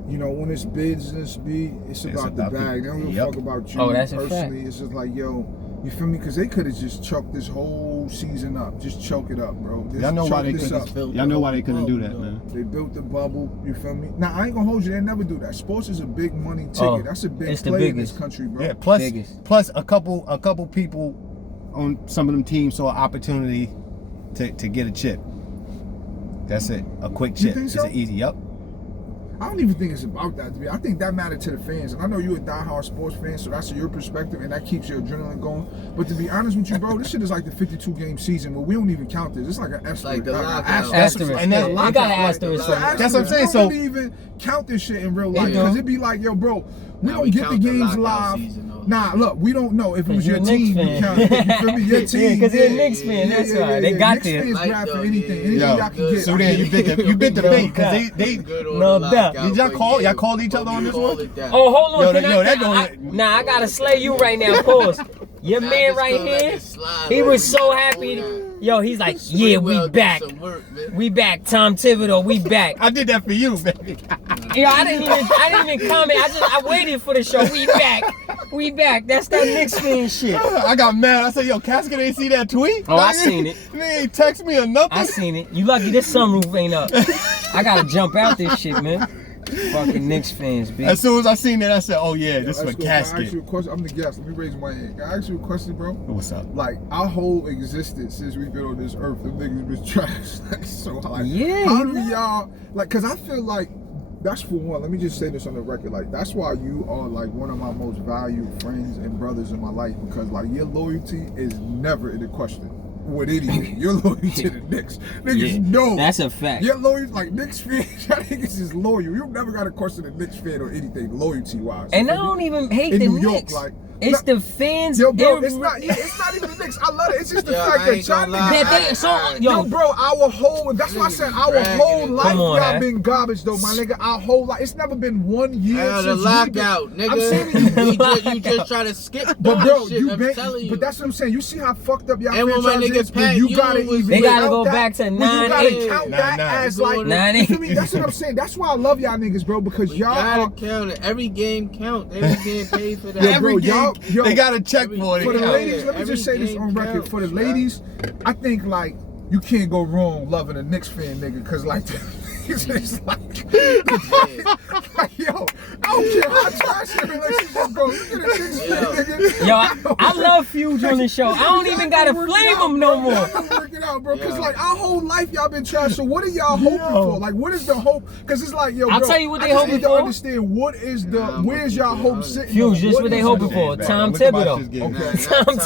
you know, when it's business, it's about the bag. They don't give a fuck about you Oh, that's a personally. fact. It's just like yo, you feel me? Because they could have just choked this whole season up. Just choke it up, bro. Just Y'all know why choke they this up. couldn't. Y'all know why they couldn't do that, man. They built the bubble, you feel me? Now I ain't gonna hold you, they never do that. Sports is a big money ticket. Oh, That's a big it's the play in this biggest. country, bro. Yeah. Biggest. Plus a couple people on some of them teams saw an opportunity to get a chip. That's it. A quick You chip. think It's so? an easy. Yup. I don't even think it's about that to me. I think that mattered to the fans. And I know you're a diehard sports fan, so that's your perspective and that keeps your adrenaline going. But to be honest with you, bro, this shit is like the 52-game season where we don't even count this. It's like an asterisk. Like the lockout. Asterisk. And that's- You got an asterisk. That's what I'm saying. We So don't really even count this shit in real life. Yeah. Because it'd be like, yo, bro, we Nah, don't we get the count the games lockout live. season, though. Nah, look, we don't know if it was You're your a Knicks team. You fan. count it. You feel me? Your team. Yeah, because you're a Knicks fan. That's why. They got Knicks there. fans Like, grab for though, anything. yeah. Anything Yo, y'all can get. so then you bit the bait because they Good on No the doubt. lockout, Did y'all but call- yeah, y'all called each but other we on this called one? it that. Oh, hold on. Yo, Can yo, I, that I gotta slay you right now. Pause. Your Nah, man just right gonna let here, it slide, he bro. was so Hold happy. on. Yo, he's like, yeah, we Spreewell did back. some work, man. We back. Tom Thibodeau, we back. I did that for you, baby. Yo, I didn't even comment. I waited for the show. We back. We back. That's that Knicks fan shit. I got mad. I said, yo, Casket ain't see that tweet? Oh, I seen it. They ain't text me or nothing. I seen it. You lucky this sunroof ain't up. I gotta jump out this shit, man. Fucking Knicks fans, bitch. As soon as I seen that, I said, oh yeah, this is for Can I ask Casket. you a question? I'm the guest. Let me raise my hand. Can I ask you a question, bro? What's up? Like our whole existence since we've been on this earth, the niggas been trash. Like, so like, Yeah, how you do y'all like? Cause I feel like that's for one. Let me just say this on the record. Like that's why you are like one of my most valued friends and brothers in my life because like your loyalty is never in the question with anything. Your loyalty to the Knicks, niggas know. That's a fact. Your loyalty, like Knicks fans, y'all niggas is loyal. You never got to question a Knicks fan or anything loyalty wise. And I don't even hate in the New York, Knicks. like. It's the fans. Yo, bro, They're- it's not even the Knicks. I love it. It's just the Yo, fact I that ain't y'all gonna lie. niggas. That they, so, Yo, bro, our whole, that's why I said our Dragging whole it. life Come on, y'all Hat. been garbage though, my nigga. Our whole life. It's never been 1 year The since lockout, I'm saying nigga. You just try to skip but that bro, shit, I'm telling you. but that's what I'm saying. You see how fucked up y'all And when my franchise nigga is? When Pat you Ewing gotta was- even They gotta count go that, back to when you 9-8. gotta count that 9-9. as like, 9-8. you feel me? That's what I'm saying. That's why I love y'all niggas, bro, because We y'all gotta are. count it. Every game count. Every game paid for that. Yo, Every bro, game, y'all- yo, they got a check for it. For the Yeah, ladies, let me every just say this game on record. counts, For the right? ladies, I think like you can't go wrong loving a Knicks fan, nigga, cause like it's just like yo, I don't care how trash toxic relationship, bro. You get a thick skin, nigga. Yo, I love Fuge on the show. I don't even gotta flame him no more. Y'all gotta work it out, bro. Cause like our whole life y'all been trash. So what are y'all hoping for? Like what is the hope? Cause it's like, yo, I'll bro, tell you what they I just hoping need to for. understand what is the where's y'all hope sitting? Fuge, just what they is hoping it? for. Tom Look about this Thibodeau. game. Tom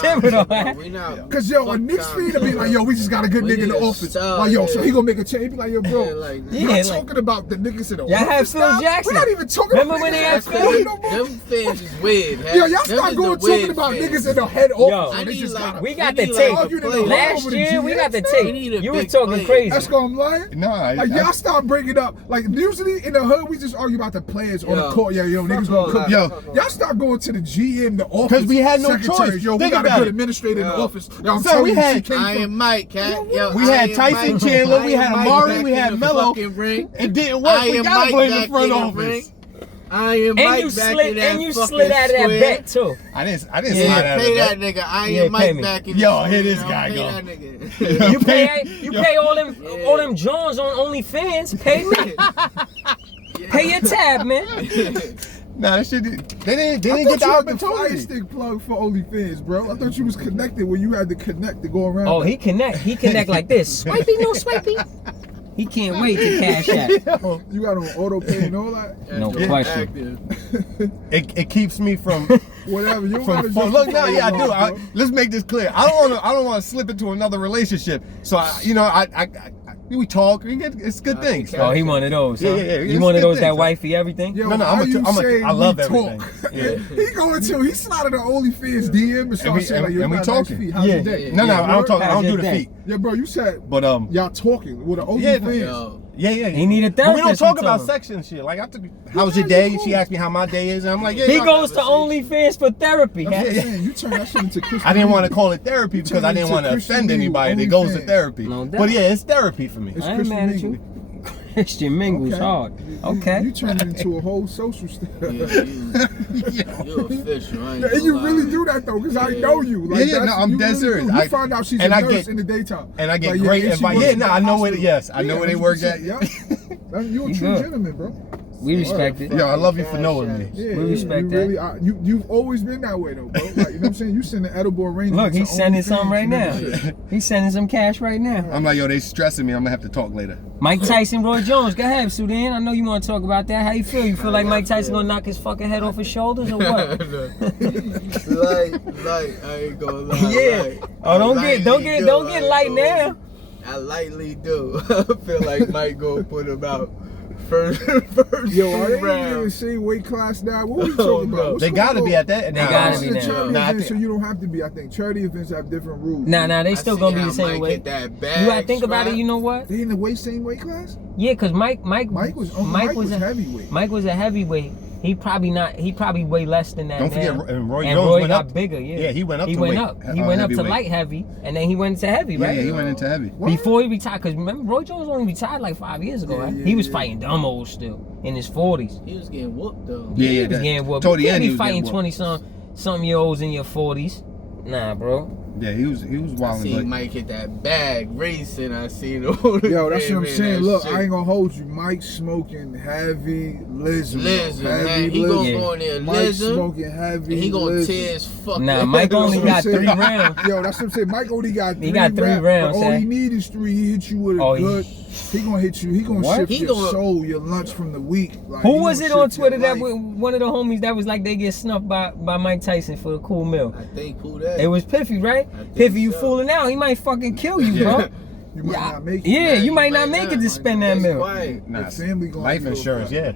Thibodeau. Cause yo, a Knicks fan to be like, yo, we just got a good nigga in the office. Like, yo, so he gonna make a change. He be like, yo, bro, y'all talking about the niggas in the office. Y'all have Phil now? Jackson. We're not even talking Remember about when they niggas had in Phil? the office no more. Them fans is weird. Yo, y'all start going talking about niggas in the head office. I They need just like- got We got We the need tape. like a player. Last over the year, we got the GMs. We need tape. a You was big talking player. crazy. That's what I'm lying. No, Like y'all start breaking up. Like usually in the hood, we just argue about the players on the Yo, court. Yeah, yo, niggas fuck all gonna cook. that. Yo. Y'all start going to the GM, the office. 'Cause we had no secretaries. choice. Yo, we Think got a about good it. administrator in the Yo. office. Yo, I'm Son, telling we you, had- she came I from. am Mike, cat. Yo, We had Iron Tyson Mike. Chandler, we had Iron Mike Amari, back we in had the Melo. fucking ring. It didn't work. We Iron gotta Mike play in the back front in the office. ring. I am And Mike you back slid in that and you fucking slid out of that square. bet too. I didn't Yeah, slide out pay of that that. nigga. I Yeah, am pay Mike me. back in Yo, the here this square. guy Pay go. that nigga. You pay all them Jones on OnlyFans. Pay me. Pay your tab, man. Nah, that shit. They didn't I get thought the you had the Fire opportunity. Stick plug for OnlyFans, bro. I thought you was connected when you had to connect to go around. Oh, he connect like this. Swipey, no swipey. He can't wait to cash out. You got on auto pay and all that. No That's question. active. It keeps me from Whatever. You don't gotta from look. justify No, yeah, I do. yourself, bro. Let's make this clear. I don't want to slip into another relationship. So we talk. It's good things. Oh, he one of those. Huh? Yeah. You It's one of good those that things, wifey everything? Yo, No, how I'm you say I love we everything. talk? Yeah. He going to, he slided an OnlyFans DM and start saying like, yo, and we you got nice talking. feet. How's Yeah. your day? No, I don't talk. I How's don't do your the day? feet. Yeah, bro, you said, But y'all talking with an Yeah, OnlyFans. Yo. yeah. He need a But we don't therapist, talk we about tell him. sex and shit. Like, how's your day? She asked me how my day is, and I'm like, yeah. He y'all goes got to OnlyFans for therapy. That's what I'm huh? saying. You turn that shit into Christian I didn't want to Mingle. call it therapy because I didn't want to Christian offend Mingle, anybody that goes to OnlyFans. therapy. No doubt. But yeah, it's therapy for me. It's I ain't Christian mad at you. Mingle. Christian Mingle's Okay. hard. Okay. You turn it into a whole social style. Yeah, you official. I ain't And you gonna really lie. do that though, because I know you. Like, Yeah, no, that's- I'm you dead really serious. do. You I- find out she's and a I nurse get- in the daytime. And I get Like, great and she advice. works Yeah, in no, the I know where. hospital. Yes, I know Yeah, where they work 100%, at. Yeah. You a You true good. gentleman, bro. We respect it. Yo, I love you for knowing me. Yeah, We respect you that. really are. You've always been that way though, bro. Like, you know what I'm saying? You send an edible arrangement. Look, he's to sending OnlyFans, some right you know now. what I'm saying? He's sending some cash right now. I'm like, yo, they stressing me. I'm gonna have to talk later. Mike Tyson, Roy Jones, go ahead, Sudan. I know you want to talk about that. How you feel? You feel like Mike Tyson gonna knock his fucking head off his shoulders or what? like I ain't gonna lie. Yeah. Like, Oh, don't get light I now. I lightly do. I feel like Mike gonna put him out first Yo, are they even in the round. same weight class now? What are we Oh, talking no. about? What's They going gotta on? be at that. They gotta It's be a now. charity Nah, I event, so think- you don't have to be. I think charity events have different rules. Nah, they still gonna be the same Mike weight. hit that bag You gotta think about it. strap. You know what? They in the same weight class? Yeah, cause Mike Mike was heavyweight. Mike was a heavyweight. He probably weigh less than that. Don't forget, now. and Roy And Jones Roy went got up. bigger. Yeah, Yeah, he went up He to went weight, up. He went up to heavyweight. light heavy, and then he went to heavy, right? Yeah, he went into heavy. What? Before he retired, because remember, Roy Jones only retired like 5 years ago, Yeah, right? yeah, He was yeah. fighting dumb old still in his 40s. He was getting whooped though. Yeah, He was that- getting whooped. toward You the can't end, he be was fighting getting 20-something year olds in your 40s. Nah, bro. Yeah, he was I wilding. seen But Mike hit that bag racing. I seen all the Yo, that's what I'm man, saying. that Look, shit. I ain't gonna hold you. Mike smoking heavy lizard. Listen, heavy man, he lizard. gonna go in there Mike listen. smoking heavy. And he gonna lizard. tear his fucking. Nah, Mike only got That's what I'm 3 saying. rounds. Yo, that's what I'm saying. Mike only got 3 He got 3 rounds, But all eh? he need is 3. He hit you with a Oh, good. He gonna hit you. He gonna What? shift He your gonna- soul, your lunch from the week. Like, Who he was gonna it on shift your Twitter that life. one of the homies that was like they get snuffed by Mike Tyson for the cool meal? I think who that? It was Piffy, right? I think Piffy, you so. fooling out. He might fucking kill you, bro. You might not make it. Yeah, you might not make it to spend that That's meal. quiet. nah, The family gonna life feel insurance, fine. yeah.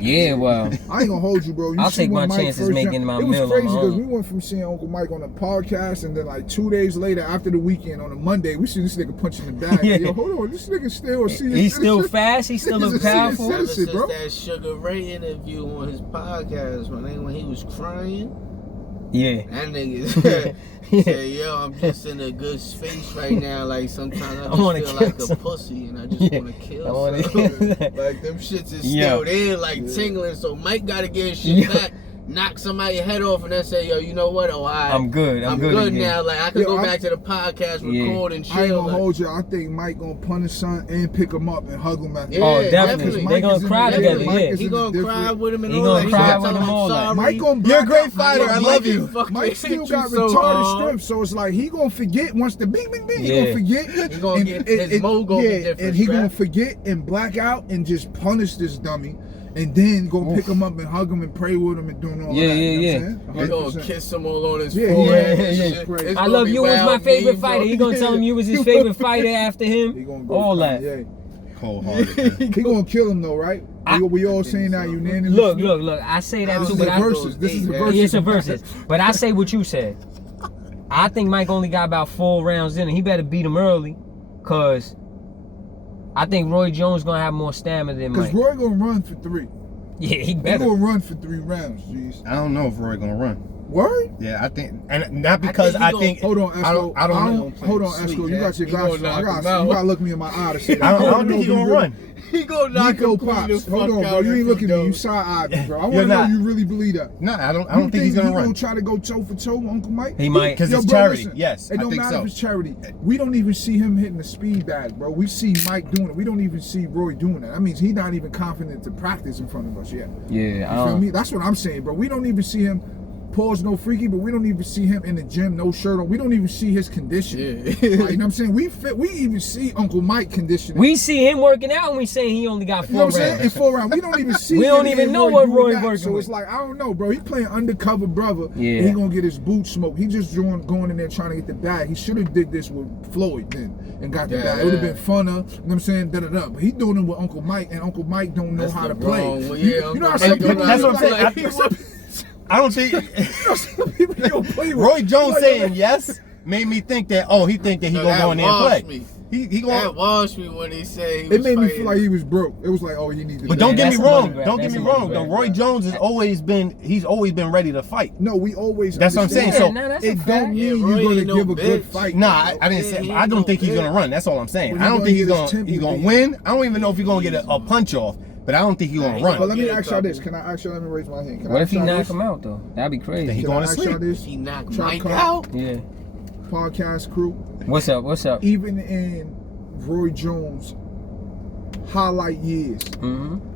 Yeah, well. I ain't gonna hold you, bro. You I'll see take when my Mike chances first making jumped- my It meal on was crazy my because own. we went from seeing Uncle Mike on a podcast, and then like 2 days later, after the weekend on a Monday, we see this nigga punching the bag. Yeah. Yo, hold on, this nigga still see. He's still fast. He still look Niggas are powerful. serious. Ever Shit, since bro. that Sugar Ray interview on his podcast, when he was crying, Yeah. that nigga said, "Yo, I'm just in a good space right now. Like sometimes I I just wanna feel kill like a some- pussy, and I just Yeah, want to kill I wanna something. kill that. Like them shits is Yeah. still there, like tingling. So Mike gotta get his shit Yeah. back. knock somebody's head off and then say, yo, you know what? Oh, I'm good. I'm good now. Like, I could go back to the podcast, record, and chill. I ain't gonna hold you. I think Mike gonna punish son and pick him up and hug him after. Oh, definitely. They gonna cry together, yeah. He gonna cry with him and he all that. He gonna cry with him all that. Mike gonna You're a great fighter. I love you. Mike still got retarded strips, so it's like he gonna forget once the bing, bing, bing. He gonna forget. He gonna get his mo gonna be different. And he gonna forget and black out and just punish this dummy. And then go pick him up and hug him and pray with him and doing all that. He gonna kiss him all on his forehead. I love you was my favorite fighter. He gonna tell him you was his favorite fighter after him. All that. Cold-hearted. He gonna kill him though, right? We all saying that unanimously. Look. I say that too, but this is the versus. It's a versus. But I say what you said. I think Mike only got about 4 rounds in, and he better beat him early, cause I think Roy Jones gonna have more stamina than Mike. Cause Roy gonna run for 3. Yeah, he better. He gonna run for 3 rounds, jeez. I don't know if Roy gonna run. Word? Yeah, I think, and not because I think. Hold on, Esco. I don't know. Hold on, Esco. You got your glasses on. You gotta look me in my eye to say that. I don't think he's gonna run. He gonna knock Nico him Pops. Hold on, bro. You ain't looking at me. You side-eyed me, bro. I want to know you really believe that. No, I don't think he's gonna run. You gonna try to go toe for toe with Uncle Mike? He might. Because it's charity. Yes, it don't matter if it's charity. We don't even see him hitting the speed bag, bro. We see Mike doing it. We don't even see Roy doing that. That means he's not even confident to practice in front of us yet. Yeah, you feel me? That's what I'm saying, bro. We don't even see him. Pause no freaky, but we don't even see him in the gym, no shirt on. We don't even see his condition. Like, you know what I'm saying? We even see Uncle Mike conditioning. We see him working out and we saying he only got 4 rounds. You know what I'm saying? In 4 rounds. We don't even see We don't even know what Roy working So it's like, I don't know, bro. He playing undercover brother. Yeah. And he gonna get his boot smoked. He just going in there trying to get the bag. He should have did this with Floyd then and got the bag. It would have been funner. You know what I'm saying? Da-da-da. But he doing it with Uncle Mike, and Uncle Mike don't know how to play. Well, you know how some people that's what I'm saying. I don't think Roy Jones saying yes made me think that he think that he gonna go in there and play. He gonna wash me when he said it made me feel like he was broke. It was like, he needs to. But don't get me wrong. Don't get me wrong. Though Roy Jones has always been ready to fight. No, we always. That's what I'm saying. So it don't mean you're gonna give a good fight. Nah, I didn't say. I don't think he's gonna run. That's all I'm saying. I don't think he's gonna win. I don't even know if he's gonna get a punch off. But I don't think he's gonna run. But let me ask y'all this. Can I ask y'all? Let me raise my hand. What if he knock him out though? That'd be crazy. He going to sleep. He knock Mike out. Yeah. Podcast crew. What's up? Even in Roy Jones' highlight years,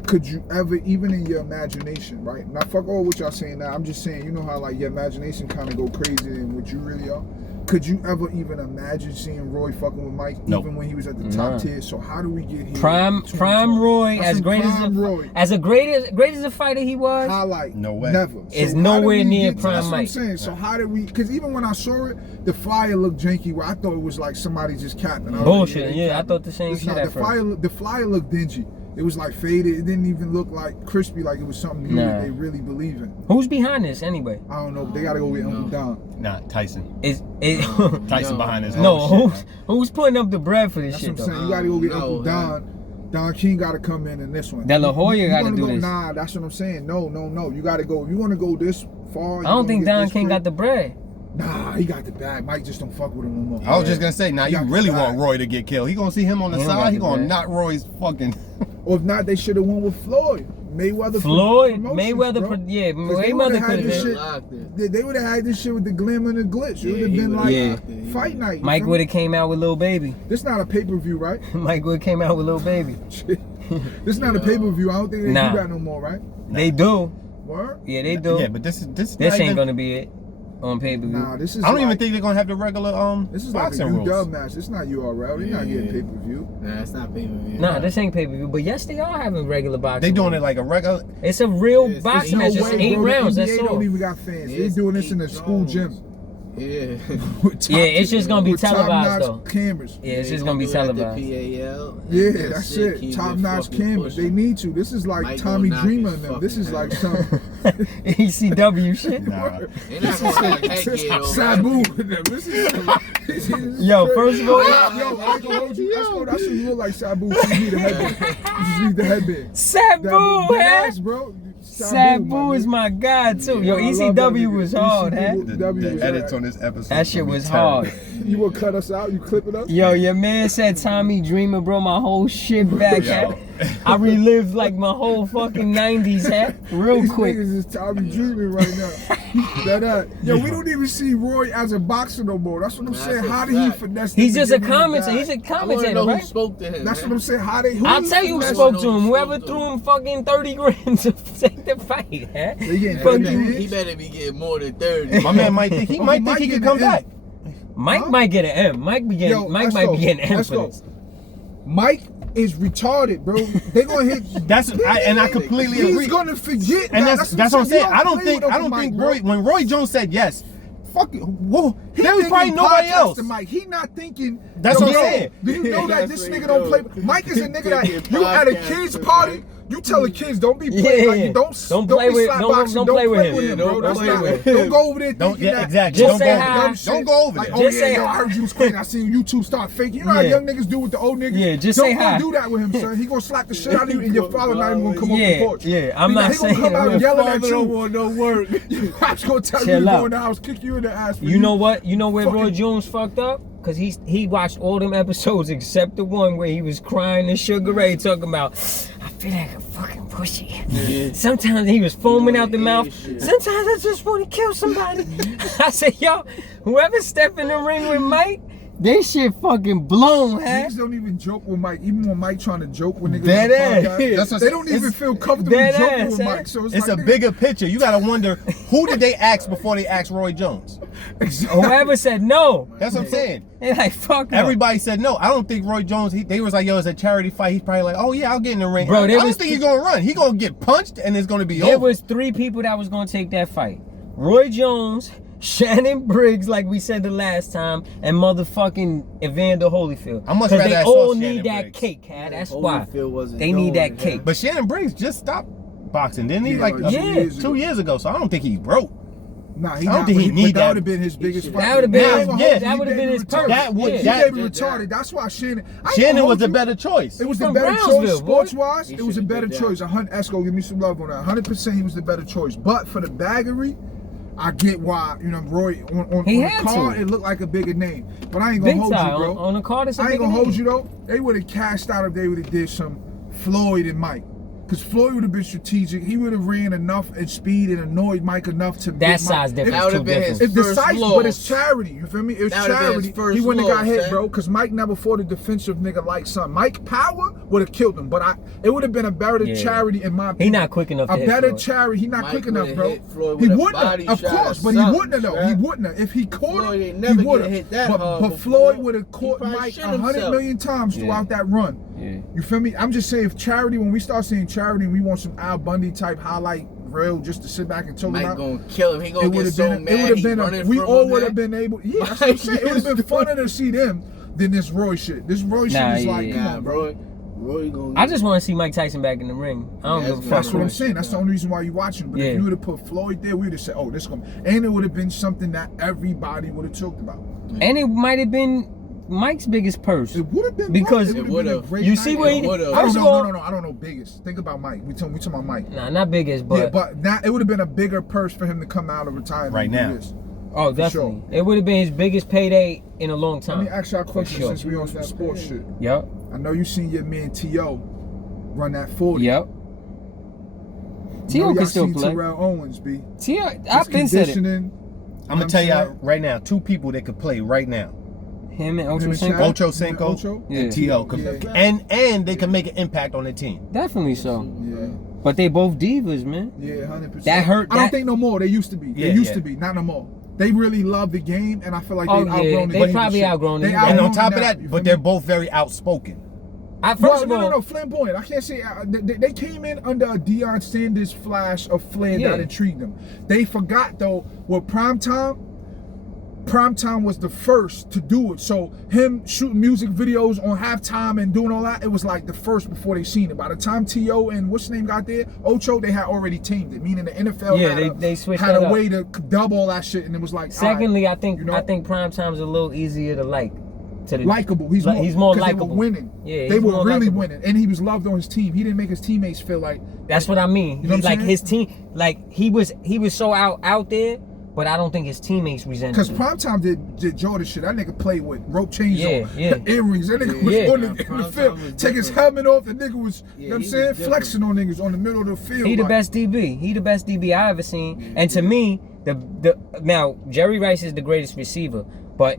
could you ever, even in your imagination, right? Now, fuck all what y'all saying now. I'm just saying, you know how like your imagination kind of go crazy than what you really are. Could you ever even imagine seeing Roy fucking with Mike, even when he was at the top tier? So how do we get here? Prime Roy, as great as a fighter he was. Highlight, no way, never. Is nowhere near Prime That's Mike. What I'm saying. So how did we? Because even when I saw it, the flyer looked janky. Where I thought it was like somebody just capping. Bullshit. Yeah, I thought the same shit at first. The flyer looked dingy. It was like faded. It didn't even look like crispy, like it was something new that they really believe in. Who's behind this anyway? I don't know, but they gotta go with Uncle Don. Nah, Tyson. Tyson behind this. Who's putting up the bread for this That's shit? What I'm saying. You gotta go get Uncle Don. Don King gotta come in this one. De La Hoya gotta do this. Nah, that's what I'm saying. No. You gotta go. If you wanna go this far, I don't think Don King got the bread. Nah, he got the bag. Mike just don't fuck with him no more. I was just gonna say, you really want Roy to get killed. He gonna see him on the side. He gonna knock Roy's fucking. Or if not, they should have went with Floyd. Mayweather could. They would have had this shit with the glim and the glitch. It would have been like fight night. Mike would have came out with Lil Baby. This not a pay-per-view, right? Mike would have came out with Lil Baby. This not a pay-per-view. I don't think they do that no more, right? They do. What? Yeah, they do. Yeah, but this ain't gonna be it on pay-per-view. Nah, this is. I don't even think they're gonna have the regular This is like a boxing rules. UW match. It's not URL. They're not getting pay-per-view. Nah, it's not pay-per-view. Nah, this ain't pay-per-view. But yes, they are having regular boxing. They doing it like a regular. It's a real boxing match. It's 8 rounds. That's all. They don't even got fans. They doing this in the school gym. Yeah. It's just gonna be televised though. Cameras. Yeah, it's just gonna be televised. Yeah, that's it. Top-notch cameras. They need to. This is like Tommy Dreamer and them. This is like some ECW shit. Nah. Sabu. Yo, first of all, yo, I can hold you. That's what you look like. Sabu. You need the headband. You just need the headband. Sabu, Yes, bro. Sabu is my god too. Yo, ECW was hard, huh? The edits on this episode. That shit was hard. You will cut us out? You clipping us? Yo, your man said Tommy Dreamer, bro. My whole shit back, hat. I relived like my whole fucking 90s, hat. Real These quick. niggas is Tommy Dreaming right now. Yo, we don't even see Roy as a boxer no more. That's what I'm saying. How did he finesse? He's just a commentator. He's a commentator, right? Who spoke to him? That's what I'm saying. I'll tell you who spoke to him. Whoever threw him fucking 30 grand to take the fight, huh? He better be getting more than 30. My man might think he could come back. Mike might get an M. Mike might be getting M for this. Mike is retarded, bro. They gonna hit. I completely agree. He's gonna forget. And that's what I'm saying. I don't think Roy. When Roy Jones said yes, fuck it. Whoa, He there was probably nobody else. Mike. He not thinking. That's what I'm saying. Do you know that this nigga don't play? Mike is a nigga that you at a kid's party. You tell the kids don't be playing like you don't play with don't play with him, bro. Don't go over there thinking that. Exactly. Just say hi. Don't go over there. Just say I heard you was crazy. I seen YouTube start faking. You know how young niggas do with the old niggas? Yeah, just say hi. Don't do that with him, son. He gonna slap the shit out of you and your father not even gonna come off the porch. Yeah, I'm not saying he gonna come out and yelling at you. Don't want no work. I'm gonna tell you to go in the house, kick you in the ass. You know what? You know where Roy Jones fucked up? Cause he watched all them episodes except the one where he was crying to Sugar Ray talking about, I feel like a fucking pussy. Yeah. Sometimes he was foaming out the mouth. Sometimes I just want to kill somebody. I said, yo, whoever step in the ring with Mike, they shit fucking blown, huh? Niggas don't even joke with Mike. Even when Mike trying to joke with niggas Dead on the ass. podcast, they don't even feel comfortable joking with Mike. So it's like, a bigger picture. You gotta wonder, who did they ask before they asked Roy Jones? Whoever said no. That's what I'm saying. They like, fuck no. Everybody said no. I don't think Roy Jones, they was like, yo, it's a charity fight. He's probably like, oh yeah, I'll get in the ring. Bro, I don't think he's gonna run. He's gonna get punched and it's gonna be over. There was 3 people that was gonna take that fight. Roy Jones, Shannon Briggs, like we said the last time, and motherfucking Evander Holyfield. I much rather they I all saw need Shannon that Briggs. cake, huh? That's why. Wasn't They need that cake. But Shannon Briggs just stopped boxing, didn't he? Yeah, Like yeah. 2 years ago. So I don't think he's broke. Nah, I don't think he need that. that. Would have been his biggest fight. That would have been, Yeah, that would have been his purpose. That would- He that- gave him retarded. That's why Shannon Was the better choice. It was the from better choice, Brownsville, sports boy. wise. It was a better choice. Esco, give me some love on that. 100%, he was the better choice. But for the baggery, I get why, you know, Roy on the card, it looked like a bigger name. But I ain't gonna hold you, bro. On the card, it's a I ain't bigger gonna hold name. you though. They would have cashed out if they would have did some Floyd and Mike. Because Floyd would have been strategic. He would have ran enough at speed and annoyed Mike enough to that size difference. That would have been his It's first decisive, loss. but it's charity. You feel me? It's charity. He wouldn't have got hit, loss, bro. Because Mike never fought a defensive nigga like son. Mike Power would have killed him, but it would have been a better charity in my opinion. He not quick enough. A to better hit charity. He not Mike quick enough, bro. He wouldn't have, of course, but he wouldn't have though. He wouldn't have. If he caught him, he would have. But Floyd would have caught Mike 100 million times throughout that run. Yeah. You feel me? I'm just saying, if charity, when we start seeing charity, and we want some Al Bundy type highlight reel just to sit back and talk Mike about. gonna kill him. He gonna get so mad. It would have been. We all would have been able. Yeah, that's what I'm saying. It would have been funner to see them than this Roy shit. This Roy shit is like, come on, bro. Roy gonna. I just want to see Mike Tyson back in the ring. I don't give a fuck. That's what I'm saying. That's the only reason why you watching. But if you would have put Floyd there, we would have said, "Oh, this gonna," and it would have been something that everybody would have talked about. And it might have been Mike's biggest purse. It would have been because it would have been a great you night. see what he. I don't know. No. I don't know biggest. Think about Mike. We talking about Mike. Nah, not biggest, but now it would have been a bigger purse for him to come out of retirement right now. This. Oh, definitely. It would have been his biggest payday in a long time. Let me ask y'all a question since we on some sports shit. Yep. I know you seen your man T.O. run that 40. Yep. T.O. can still play. Terrell Owens, B. T.O. I've been said it. I'm gonna tell y'all right now, 2 people that could play right now. Him and Ocho Cinco. And T.O. And they can make an impact on the team. Definitely so. Yeah. But they both divas, man. Yeah, 100%. That hurt. I don't think no more. They used to be. They used to be. Not no more. They really love the game, and I feel like they've outgrown the game. They probably outgrown it. And on top of that, but they're both very outspoken. No, flamboyant. I can't say they came in under a Deion Sanders flash of flair that intrigued them. They forgot though with Primetime was the first to do it. So him shooting music videos on halftime and doing all that, it was like the first before they seen it. By the time T.O. and what's his name got there, Ocho, they had already tamed it. Meaning the NFL they switched had a way to double all that shit, and it was like. Secondly, I think Primetime's a little easier to like. Likable. He's more likable. They were winning. Yeah, they were really winning, and he was loved on his team. He didn't make his teammates feel like. That's what I mean. You know like his team, like he was so out there, but I don't think his teammates resented Because him. Primetime did Jordan shit. That nigga played with rope chains on, Yeah. earrings. That nigga was on in the field. Take his helmet off. The nigga was, you know what I'm saying, flexing on niggas on the middle of the field. He the best DB. He the best DB I ever seen. And to me, now Jerry Rice is the greatest receiver, but